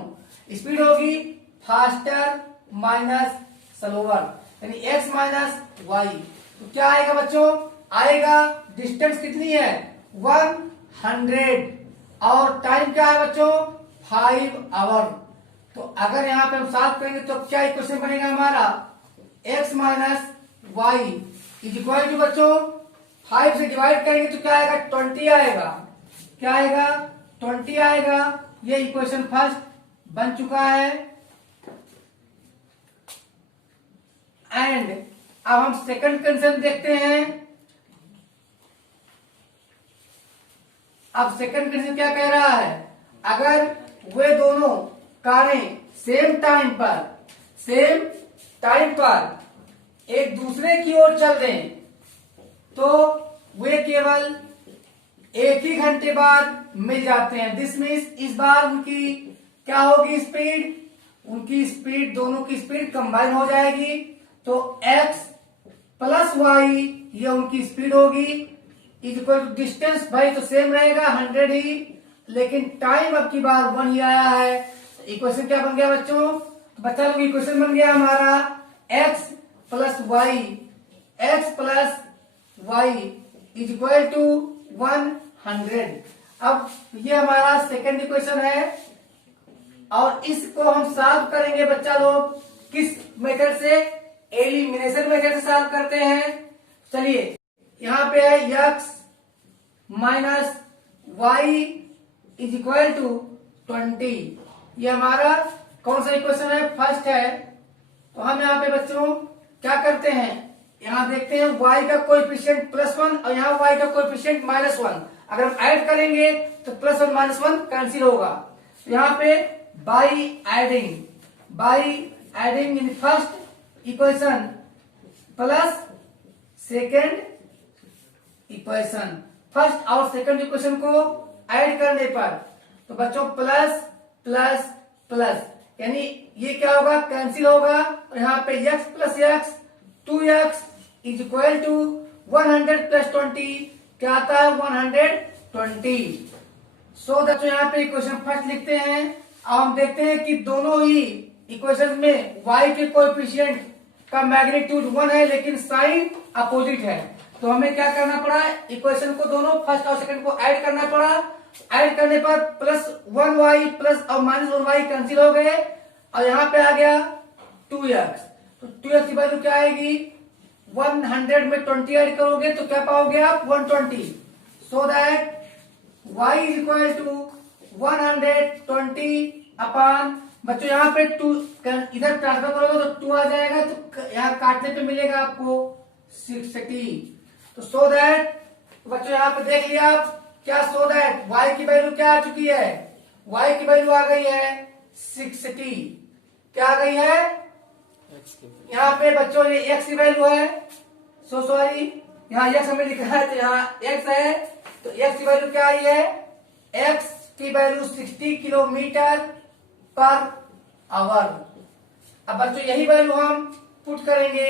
स्पीड होगी फास्टर माइनस स्लोवर, यानी x माइनस वाई। तो क्या आएगा बच्चों, आएगा डिस्टेंस कितनी है 100 और टाइम क्या है बच्चों 5 आवर। तो अगर यहां पे हम सॉल्व करेंगे तो क्या इक्वेशन बनेगा हमारा, x minus y is equal to बच्चों 5 से डिवाइड करेंगे तो क्या आएगा 20 आएगा, क्या आएगा 20 आएगा। ये इक्वेशन फर्स्ट बन चुका है। एंड अब हम सेकंड कंडीशन देखते हैं। अब सेकंड कंडीशन क्या कह रहा है, अगर वे दोनों कारें सेम टाइम पर एक दूसरे की ओर चल रहे हैं तो वे केवल एक ही घंटे बाद मिल जाते हैं। दिस मीन्स इस बार उनकी क्या होगी स्पीड, उनकी स्पीड, दोनों की स्पीड कंबाइन हो जाएगी। तो x प्लस वाई ये उनकी स्पीड होगी इज इक्वल टू डिस्टेंस, भाई तो सेम रहेगा 100 ही, लेकिन टाइम अब की बार 1 ही आया है। तो इक्वेशन क्या बन गया बच्चों? तो बच्चा लोग इक्वेशन बन गया हमारा x plus y, x plus y is equal to 100। अब ये हमारा सेकेंड इक्वेशन है और इसको हम सॉल्व करेंगे बच्चा लोग किस मेथड से? एलिमिनेशन मेथड से सॉल्व करते हैं। चलिए यहाँ पे है x minus y is equal to 20। ये हमारा कौन सा इक्वेशन है? फर्स्ट है। तो हम यहाँ पे बच्चों क्या करते हैं, यहाँ देखते हैं y का कोएफिशिएंट +1 और यहाँ y का कोएफिशिएंट -1। अगर हम ऐड करेंगे तो +1 -1 कैंसिल होगा। तो यहाँ पे by adding in first equation plus second equation, first और सेकंड इक्वेशन को ऐड करने पर तो बच्चों प्लस प्लस प्लस यानी ये क्या होगा? कैंसिल होगा। और यहाँ पे x plus x 2x is equal to 100 plus 20 क्या आता है? 120। सो बच्चों यहाँ पे इक्वेशन फर्स्ट लिखते हैं और हम देखते हैं कि दोनों ही इक्वेशन में y के कोएफिशिएंट का मैग्नीट्यूड 1 है लेकिन साइन अपोजिट है। तो हमें क्या करना पड़ा? इक्वेशन को दोनों फर्स्ट और सेकंड को ऐड करना पड़ा। ऐड करने पर +1y प्लस और -1y कैंसिल हो गए और यहाँ पे आ गया 2x। तो 2x की वैल्यू क्या आएगी? 100 में 20 ऐड करोगे तो क्या पाओगे आप? 120। So that y is equal to 120 upon बच्चों यहाँ पे 2 इधर ट्रांसफर करोगे तो 2 आ जाएगा तो यहाँ काटने पे मिलेगा आपको 60। तो सो दैट बच्चों यहाँ पे देख लिया आप क्या? सो दैट y की वैल्यू क्या आ चुकी है? y की वैल्यू आ गई है 60। क्या आ गई है? यहाँ पे बच्चों ये x की वैल्यू है, सो सॉरी यहाँ x हमें लिखा है तो यहाँ x है। तो x की वैल्यू क्या आई है? x की वैल्यू 60 किलोमीटर पर आवर। अब बच्चों यही वैल्यू हम पुट करेंगे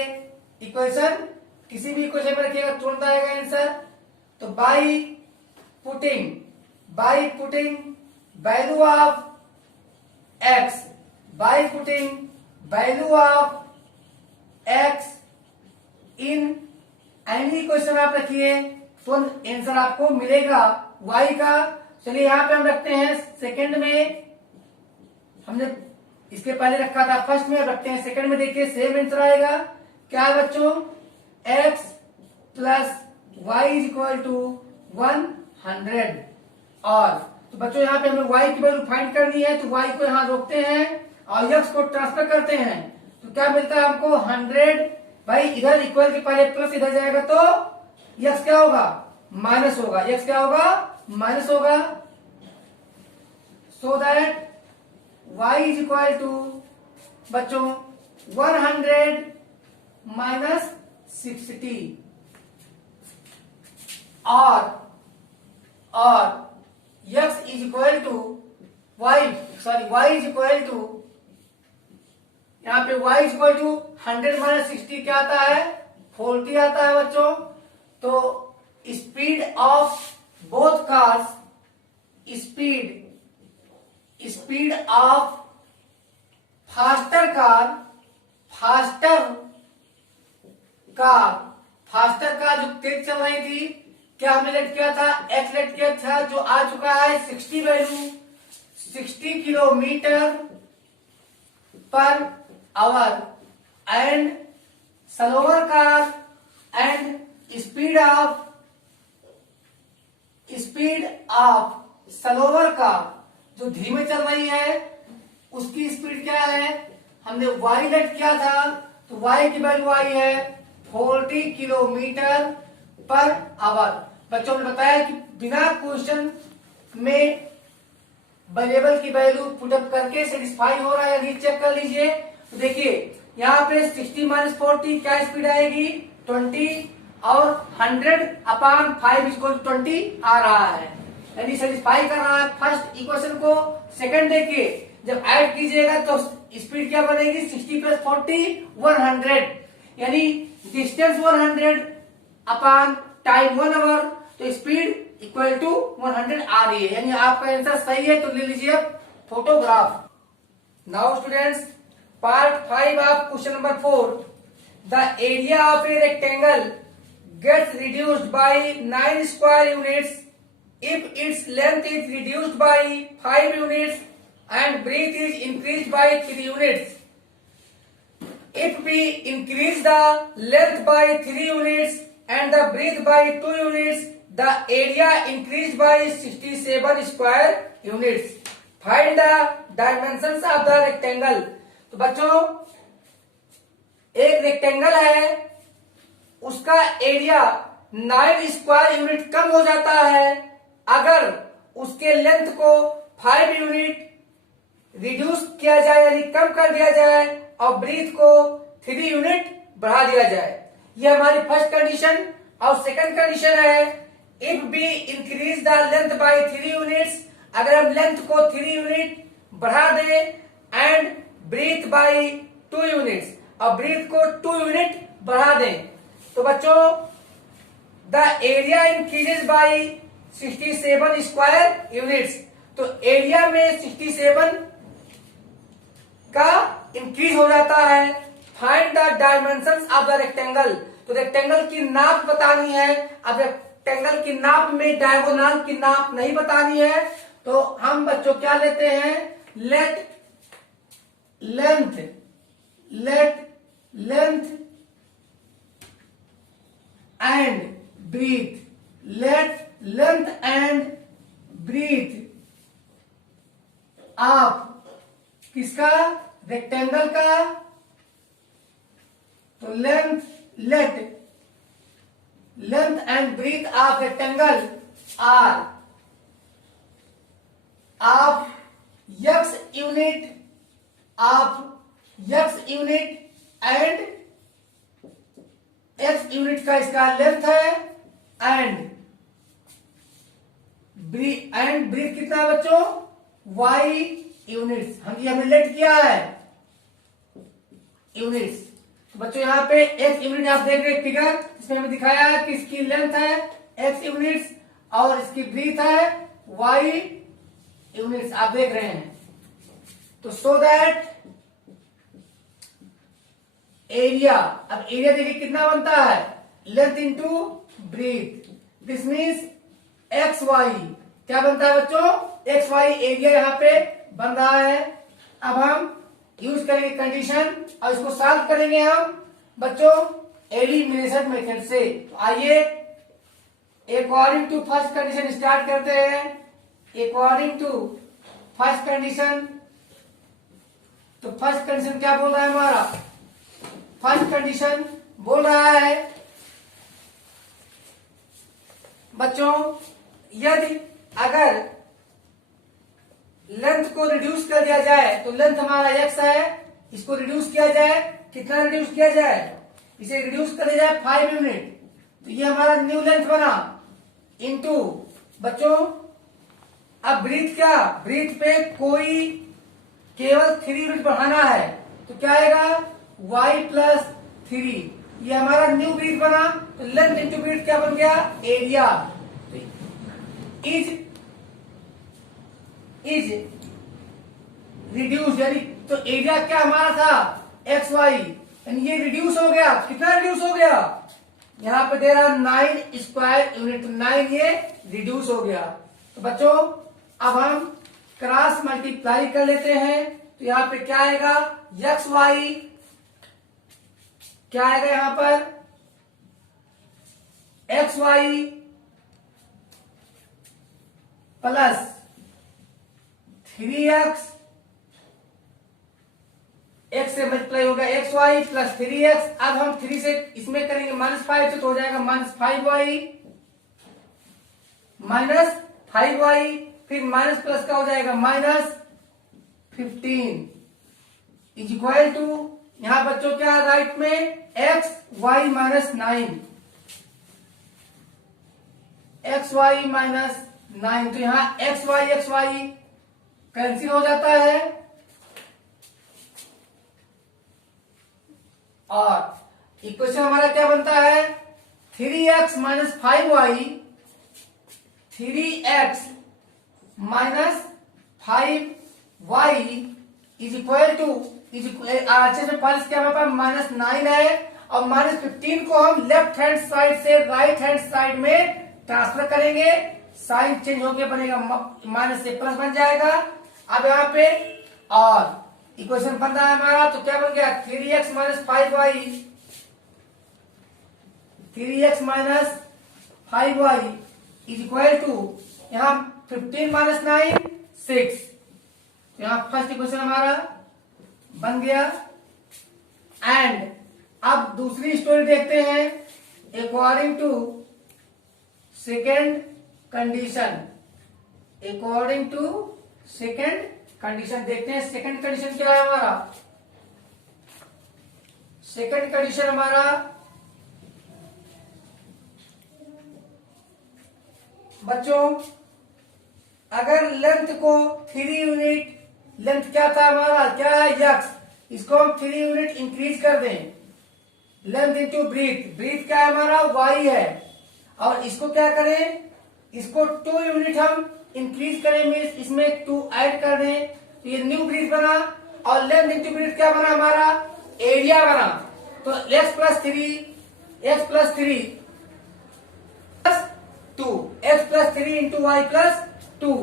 इक्वेशन, किसी भी इक्वेशन में रखिएगा तुरंत आएगा आंसर। तो by putting value of x, by putting value of x in any equation आप रखिए तो आंसर आपको मिलेगा y का। चलिए यहाँ पे हम रखते हैं सेकंड में, हमने इसके पहले रखा था फर्स्ट में, अब रखते हैं सेकंड में। देखिए सेम आंसर आएगा क्या है बच्चों? x plus y is equal to 100। और तो बच्चों यहाँ पे हमें y की वैल्यू फाइंड करनी है तो y को यहाँ रोकते हैं और x को ट्रांसफर करते हैं तो क्या मिलता है हमको? 100। भाई इधर इक्वल के पहले प्लस इधर जाएगा तो x क्या होगा? माइनस होगा। x क्या होगा? माइनस होगा। So that y is equal to बच्चों 100 माइनस 60 और x is equal to y is equal to यहाँ पे y is equal to 100 minus 60 क्या आता है? 40 आता है बच्चों। तो speed of both cars, speed of faster car जो तेज चल रही थी, क्या हमने लेट किया था? x लेट किया था जो आ चुका है 60 value, 60 kilometre per hour and slower car and speed of slower car जो धीमे चल रही है उसकी स्पीड क्या है? हमने y लेट किया था तो y की वैल्यू आई है 40 किलोमीटर पर आवर। बच्चों ने बताया कि बिना क्वेश्चन में वेरिएबल की वैल्यू पुटअप करके सेटिस्फाई हो रहा है या नहीं चेक कर लीजिए। तो देखिए यहाँ पे 60 माइनस 40 क्या स्पीड आएगी? 20 और 100 अपान 5 इक्वल 20 आ रहा है, यानी सेटिस्फाई कर रहा है फर्स्ट इक्वेशन को। सेकंड देखिए जब ऐड कीजिएगा तो स्पीड क्या बनेगी? 60 प्लस 40 100, यानी डिस्टेंस 100 अपान टाइम 1 आवर, तो स्पीड इक्वल टू 100 आ रही है, यानी आपका आंसर सही है। तो ले लीजिए अब photograph. Now students, part 5 of question number 4, the area of a rectangle gets reduced by 9 square units if its length is reduced by 5 units and breadth is increased by 3 units. If we increase the length by 3 units and the breadth by 2 units, the area increased by 67 square units. Find the dimensions of the rectangle. तो बच्चों, एक rectangle है, उसका area 9 square unit कम हो जाता है अगर उसके लेंथ को 5 यूनिट रिड्यूस किया जाए, यानी कम कर दिया जाए, और ब्रीथ को 3 यूनिट बढ़ा दिया जाए। ये हमारी फर्स्ट कंडीशन। और सेकंड कंडीशन है, if be increase the length bye 3 units, अगर हम लेंथ को 3 यूनिट बढ़ा दें, एंड ब्रीथ बाय 2 यूनिट्स, और ब्रीथ को 2 यूनिट बढ़ा दें, तो बच्चों the area increases by 67 square units. तो एरिया में 67 का इंक्रीज हो जाता है। Find the dimensions of the rectangle. तो रेक्टेंगल की नाप बतानी है। अब रेक्टेंगल की नाप में डायगोनल की नाप नहीं बतानी है, तो हम बच्चों क्या लेते हैं, let length and breadth, let length and breadth of किसका, रेक्टेंगल का। तो let length and breadth of rectangle are of x unit and x unit का इसका लेंथ है, एंड ब्रीथ कितना है बच्चों, y यूनिट्स। हम ये हमने लेट किया है यूनिट्स। तो बच्चों यहाँ पे x यूनिट आप देख रहे हैं फिगर, इसमें हमें दिखाया है कि इसकी लेंथ है x यूनिट्स और इसकी ब्रीथ है y यूनिट्स, आप देख रहे हैं। तो सो दैट एरिया, अब एरिया देखिए कितना बनता है, length into breadth, this means x y. क्या बनता है बच्चों, एक्स वाई एरिया यहाँ पे बन रहा है। अब हम यूज करेंगे कंडीशन और इसको सॉल्व करेंगे हम बच्चों एलिमिनेशन मेथड से। तो आइए according to first condition start करते हैं। अकॉर्डिंग टू फर्स्ट कंडीशन, तो फर्स्ट कंडीशन क्या बोल रहा है हमारा, फर्स्ट कंडीशन बोल रहा है बच्चों, यदि अगर लेंथ को रिड्यूस कर दिया जाए, तो लेंथ हमारा x है, इसको रिड्यूस किया जाए, कितना रिड्यूस किया जाए, इसे रिड्यूस कर दिया जाए 5 यूनिट, तो ये हमारा न्यू लेंथ बना, इनटू बच्चों अब ब्रीथ क्या, ब्रीथ पे कोई केवल 3 यूनिट बढ़ाना है, तो क्या आएगा y प्लस 3, ये हमारा न्यू ब्रीथ बना। तो लेंथ इंटू ब्रीथ क्या बन गया, एरिया। इज रिड्यूस, यानी तो एरिया क्या हमारा था एक्स वाई, यानी ये रिड्यूस हो गया, कितना रिड्यूस हो गया, यहां पे दे रहा 9 स्क्वायर यूनिट, 9 ये रिड्यूस हो गया। तो बच्चों अब हम क्रॉस मल्टीप्लाई कर लेते हैं, तो यहां पे क्या आएगा, एक्स वाई क्या आएगा यहां पर, x y plus 3x, x से मल्टीप्लाई होगा एक्स वाई प्लस 3x। अब हम 3 से इसमें करेंगे -5 से, तो हो जाएगा -5y -5y, फिर माइनस प्लस का हो जाएगा -15 इज इक्वल टू, यहां बच्चों क्या राइट में x y -9, एक्स वाई -9, तो यहां एक्स वाई कैंसिल हो जाता है, और इक्वेशन हमारा क्या बनता है, 3x -5y 3x minus 5y is equal to अच्छे से पास क्या हमारे पास -9 है और -15 को हम लेफ्ट हैंड साइड से राइट हैंड साइड में ट्रांसफर करेंगे, साइन चेंज होके बनेगा माइनस से प्लस बन जाएगा। अब यहाँ पे और इक्वेशन बन रहा है हमारा, तो क्या बन गया 3x minus 5y 3x minus 5y is equal to यहाँ 15 माइनस 9 6। तो यहाँ फर्स्ट इक्वेशन हमारा बन गया। एंड अब दूसरी स्टोरी देखते हैं according to second condition. According to second condition देखते हैं सेकेंड कंडीशन क्या है हमारा। सेकेंड कंडीशन हमारा बच्चों, अगर लेंथ को 3 यूनिट, लेंथ क्या था हमारा, क्या है यक्स, इसको हम 3 यूनिट इंक्रीज कर दें, लेंथ इंटू ब्रीथ, ब्रीथ क्या है हमारा y है, और इसको क्या करें, इसको 2 यूनिट हम इंक्रीज करें, मीन्स इसमें 2 ऐड कर दें, तो ये न्यू ब्रीथ बना। और लेंथ इंटू ब्रीथ क्या बना हमारा, एरिया बना। तो x plus 3 plus 2 x plus 3 into y plus 2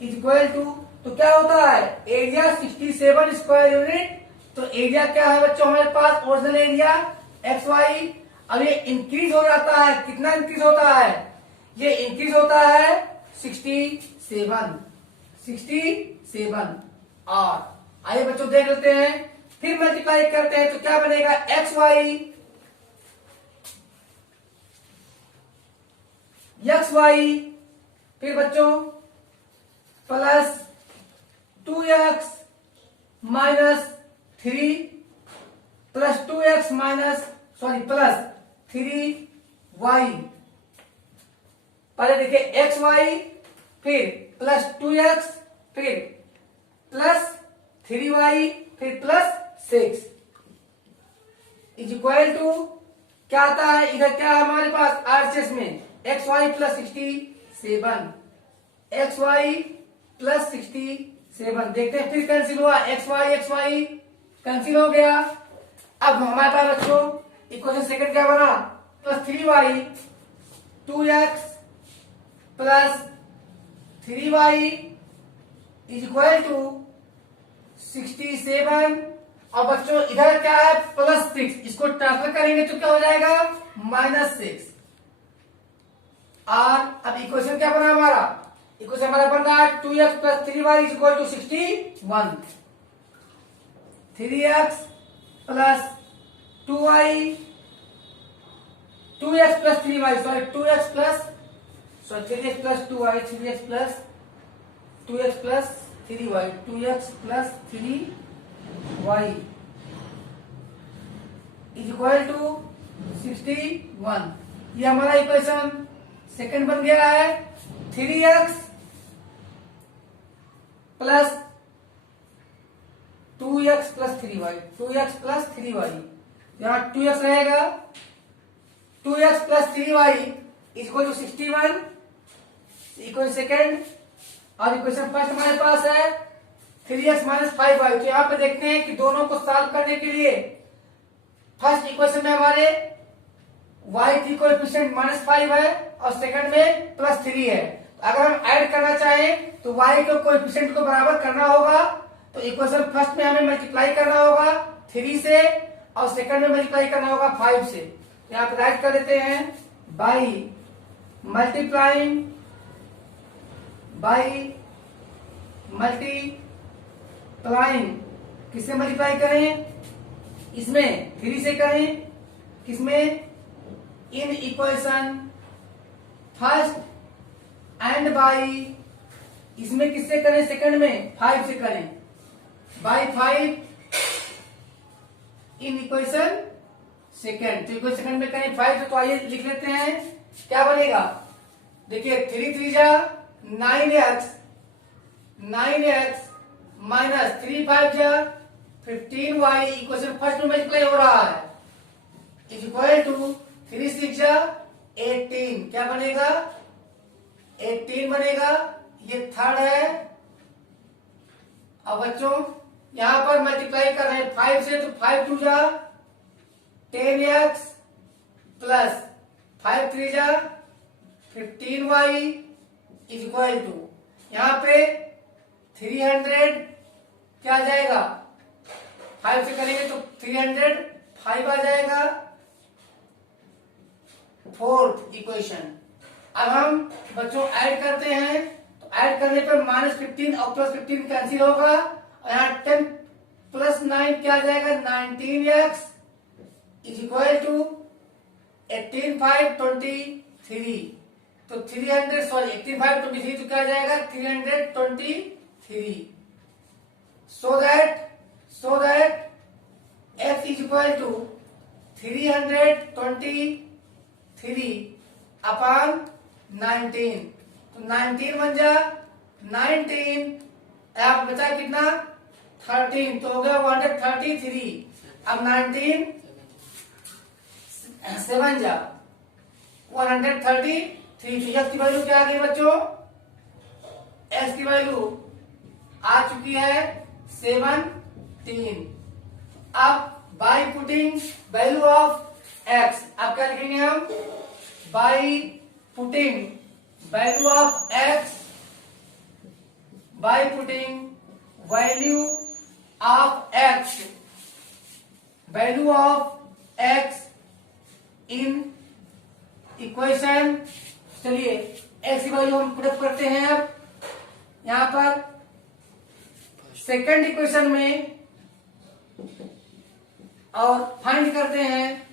is equal to, तो क्या होता है एरिया 67 स्क्वायर यूनिट। तो एरिया क्या है बच्चों हमारे पास, ओरिजिनल एरिया XY। अब ये इंक्रीज हो जाता है, कितना इंक्रीज होता है, ये इंक्रीज होता है 67। और आइए बच्चों देख लेते हैं, फिर मल्टीप्लाई करते हैं तो क्या बनेगा XY, फिर बच्चों plus 2x minus 3 plus 2x minus plus 3y। पहले देखिए XY, फिर प्लस 2x, फिर प्लस 3y, फिर प्लस 6 इज इक्वल टू क्या आता है, इधर क्या है हमारे पास आरसीएस में XY प्लस 67, XY प्लस 67। देखते हैं फिर कैंसिल हुआ, XY कैंसिल हो गया। अब हमारे पास बच्चों इक्वेशन सेकंड क्या बना, plus 3y 2x plus 3y is equal to 67। और बच्चों इधर क्या है प्लस 6, इसको ट्रांसफर करेंगे तो क्या हो जाएगा -6। और अब इक्वेशन क्या बना हमारा, इक्वेशन हमारा बन रहा है 2x plus 3y is equal to 61। 3x plus 2y 2x plus 3y 2x plus 3x plus 2y 3x plus 2x plus 3y 2x plus 3y is equal to 61। ये हमारा इक्वेशन सेकंड बन गया है। 3x plus 2x plus 3y 2x plus 3y, यहां 2x रहेगा, 2x plus 3y is equal to 61 equation second. और equation first हमारे पास है 3x माइनस 5y। तो यहां पे देखते हैं कि दोनों को सॉल्व करने के लिए फर्स्ट इक्वेशन में हमारे y3 कोएफिशिएंट -5 है और सेकंड में +3 है। अगर हम ऐड करना चाहें तो y के कोएफिशिएंट को बराबर करना होगा। तो इक्वेशन फर्स्ट में हमें मल्टीप्लाई करना होगा 3 से और सेकंड में मल्टीप्लाई करना होगा 5 से। यहाँ पे राइट कर देते हैं बाई मल्टीप्लाइंग किससे मल्टीप्लाई करें, इसमें 3 से करें, किसमें in equation first and by, इसमें किससे करें सेकंड में 5 से करें, बाई 5 इन इक्वेशन सेकंड। तो इक्वेशन सेकंड में करें 5 तो आइए लिख लेते हैं क्या बनेगा। देखिए 3 3 जा 9x माइनस 3 5 जा 15y इक्वेशन फर्स्ट में मल्टीप्लाई हो रहा है इज इक्वल टू 3 6 जा 18। क्या बनेगा 18 बनेगा, ये थर्ड है। अब बच्चों यहां पर मल्टीप्लाई कर रहे हैं 5 से, तो 5 टू जा 10x प्लस 5 3 जा 15y इज इक्वल टू, यहां पे 300 क्या आ जाएगा, 5 से करेंगे तो 305 आ जाएगा। Fourth equation. अब हम बच्चों ऐड करते हैं, तो ऐड करने पर -15 और +15 कैंसिल होगा, और यहाँ 10 + 9 क्या आ जाएगा, 19x इज इक्वल टू 18 5 23। तो 300 सॉरी 18 5 23 तो क्या आ जाएगा 323। So that x is equal to 323 upon 19। तो 19 बन जा 19, आप बचा कितना 13, तो हो गया 133। अब 19 7 जा 133। तो x की वैल्यू क्या आ गई बच्चों, x की वैल्यू आ चुकी है 17। अब by putting value of x, अब क्या लिखेंगे हम, by putting value of x, by putting value of x, value of x in equation. चलिए x की वैल्यू हम पुट करते हैं। अब यहां पर सेकंड इक्वेशन में और फाइंड करते हैं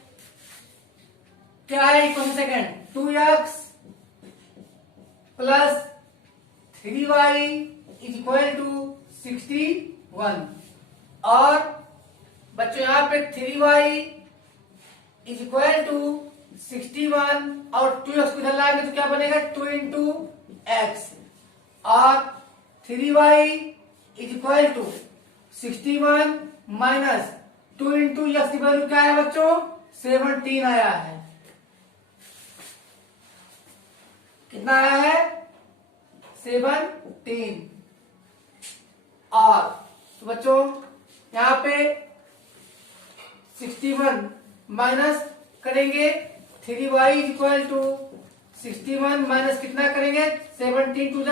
क्या है equation second, 2x plus 3y is equal to 61। और बच्चों यहां पे 3y इज इक्वल टू 61 और 2x को इधर लाएंगे तो क्या बनेगा 2 इंटू एक्स, और 3y is equal to 61 minus 2 into x की वैल्यू क्या है बच्चों 17 आया है। कितना आया है 17। और तो बच्चों यहां पे 61 माइनस करेंगे 3y is equal to 61 minus कितना करेंगे 17 to the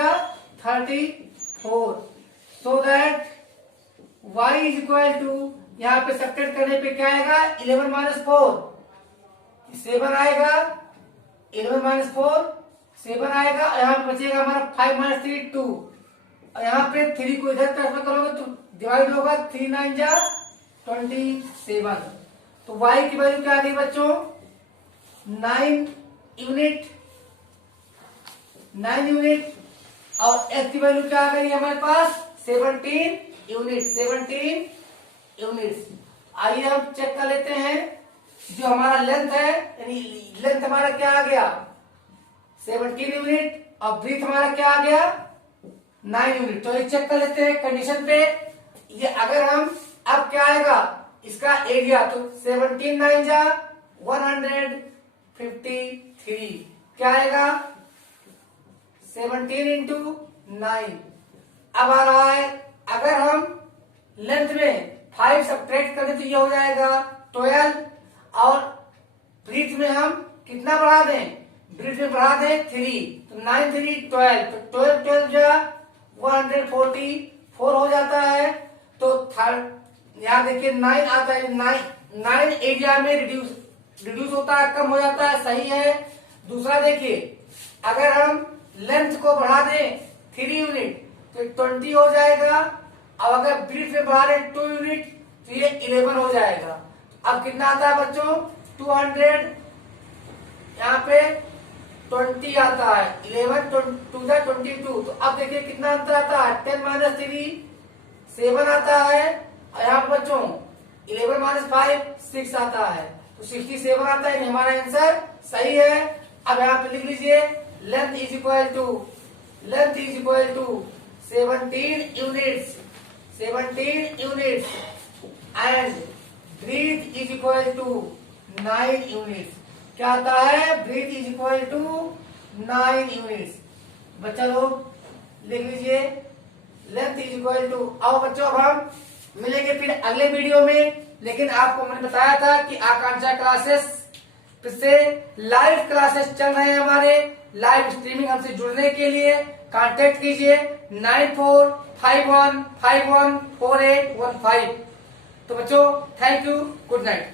34। So that y is equal to, यहाँ पे सब्ट्रैक्ट करने पे क्या आएगा 11 माइनस 4 7 आएगा, 11 माइनस 4 7 आएगा, और यहाँ पे बचेगा हमारा 5 माइनस 3 2, और यहाँ पे 3 को इधर ट्रांसफर करोगे तो डिवाइड होगा 3 9 जा 27। तो y की वैल्यू क्या आ गई बच्चों 9 यूनिट, और x की वैल्यू क्या आ गई हमारे पास 17 यूनिट्स। आइए हम चेक कर लेते हैं, जो हमारा लेंथ है, यानी लेंथ हमारा क्या आ गया 17 यूनिट, और ब्रीथ हमारा क्या आ गया 9 यूनिट। तो ये चेक कर लेते हैं कंडीशन पे, ये अगर हम अब क्या आएगा इसका एरिया, तो 17 9 जा 153, क्या आएगा 17 इंटू 9। अब आ रहा है अगर हम लेंथ में 5 सब्ट्रैक्ट करें तो ये हो जाएगा 12, और ब्रीथ में हम कितना बढ़ा दें, ब्रीथ में बढ़ा दें 3, तो 9 3 12, तो 12 12 जा 144 हो जाता है। तो थर्ड यहाँ देखिए 9 आता है, 9 एरिया में रिड्यूस होता है, कम हो जाता है, सही है। दूसरा देखिए अगर हम लेंथ को बढ़ा दें 3 यूनिट तो 20 हो जाएगा, और अगर ब्रीथ में बढ़ा दें 2 यूनिट तो ये 11 हो जाएगा। अब कितना आता है बच्चों 200, यहाँ पे 20 आता है, 11 2 जा 22। तो अब देखिए कितना अंतर आता है 10 माइनस 3 7 आता है, और यहाँ पे बच्चों 11 माइनस 5 6 आता है, तो 67 आता है। हमारा आंसर सही है। अब यहाँ पे लिख लीजिए length is equal to 17 units and breadth is equal to 9 units. क्या आता है breadth is equal to 9 units. बच्चा लोग लिख लीजिए लेंथ इज इक्वल टू। आओ बच्चों अब हम मिलेंगे फिर अगले वीडियो में। लेकिन आपको मैंने बताया था कि आकांक्षा क्लासेस से लाइव क्लासेस चल रहे हैं हमारे। लाइव स्ट्रीमिंग हमसे जुड़ने के लिए कांटेक्ट कीजिए 9451514815। तो बच्चों थैंक यू, गुड नाइट।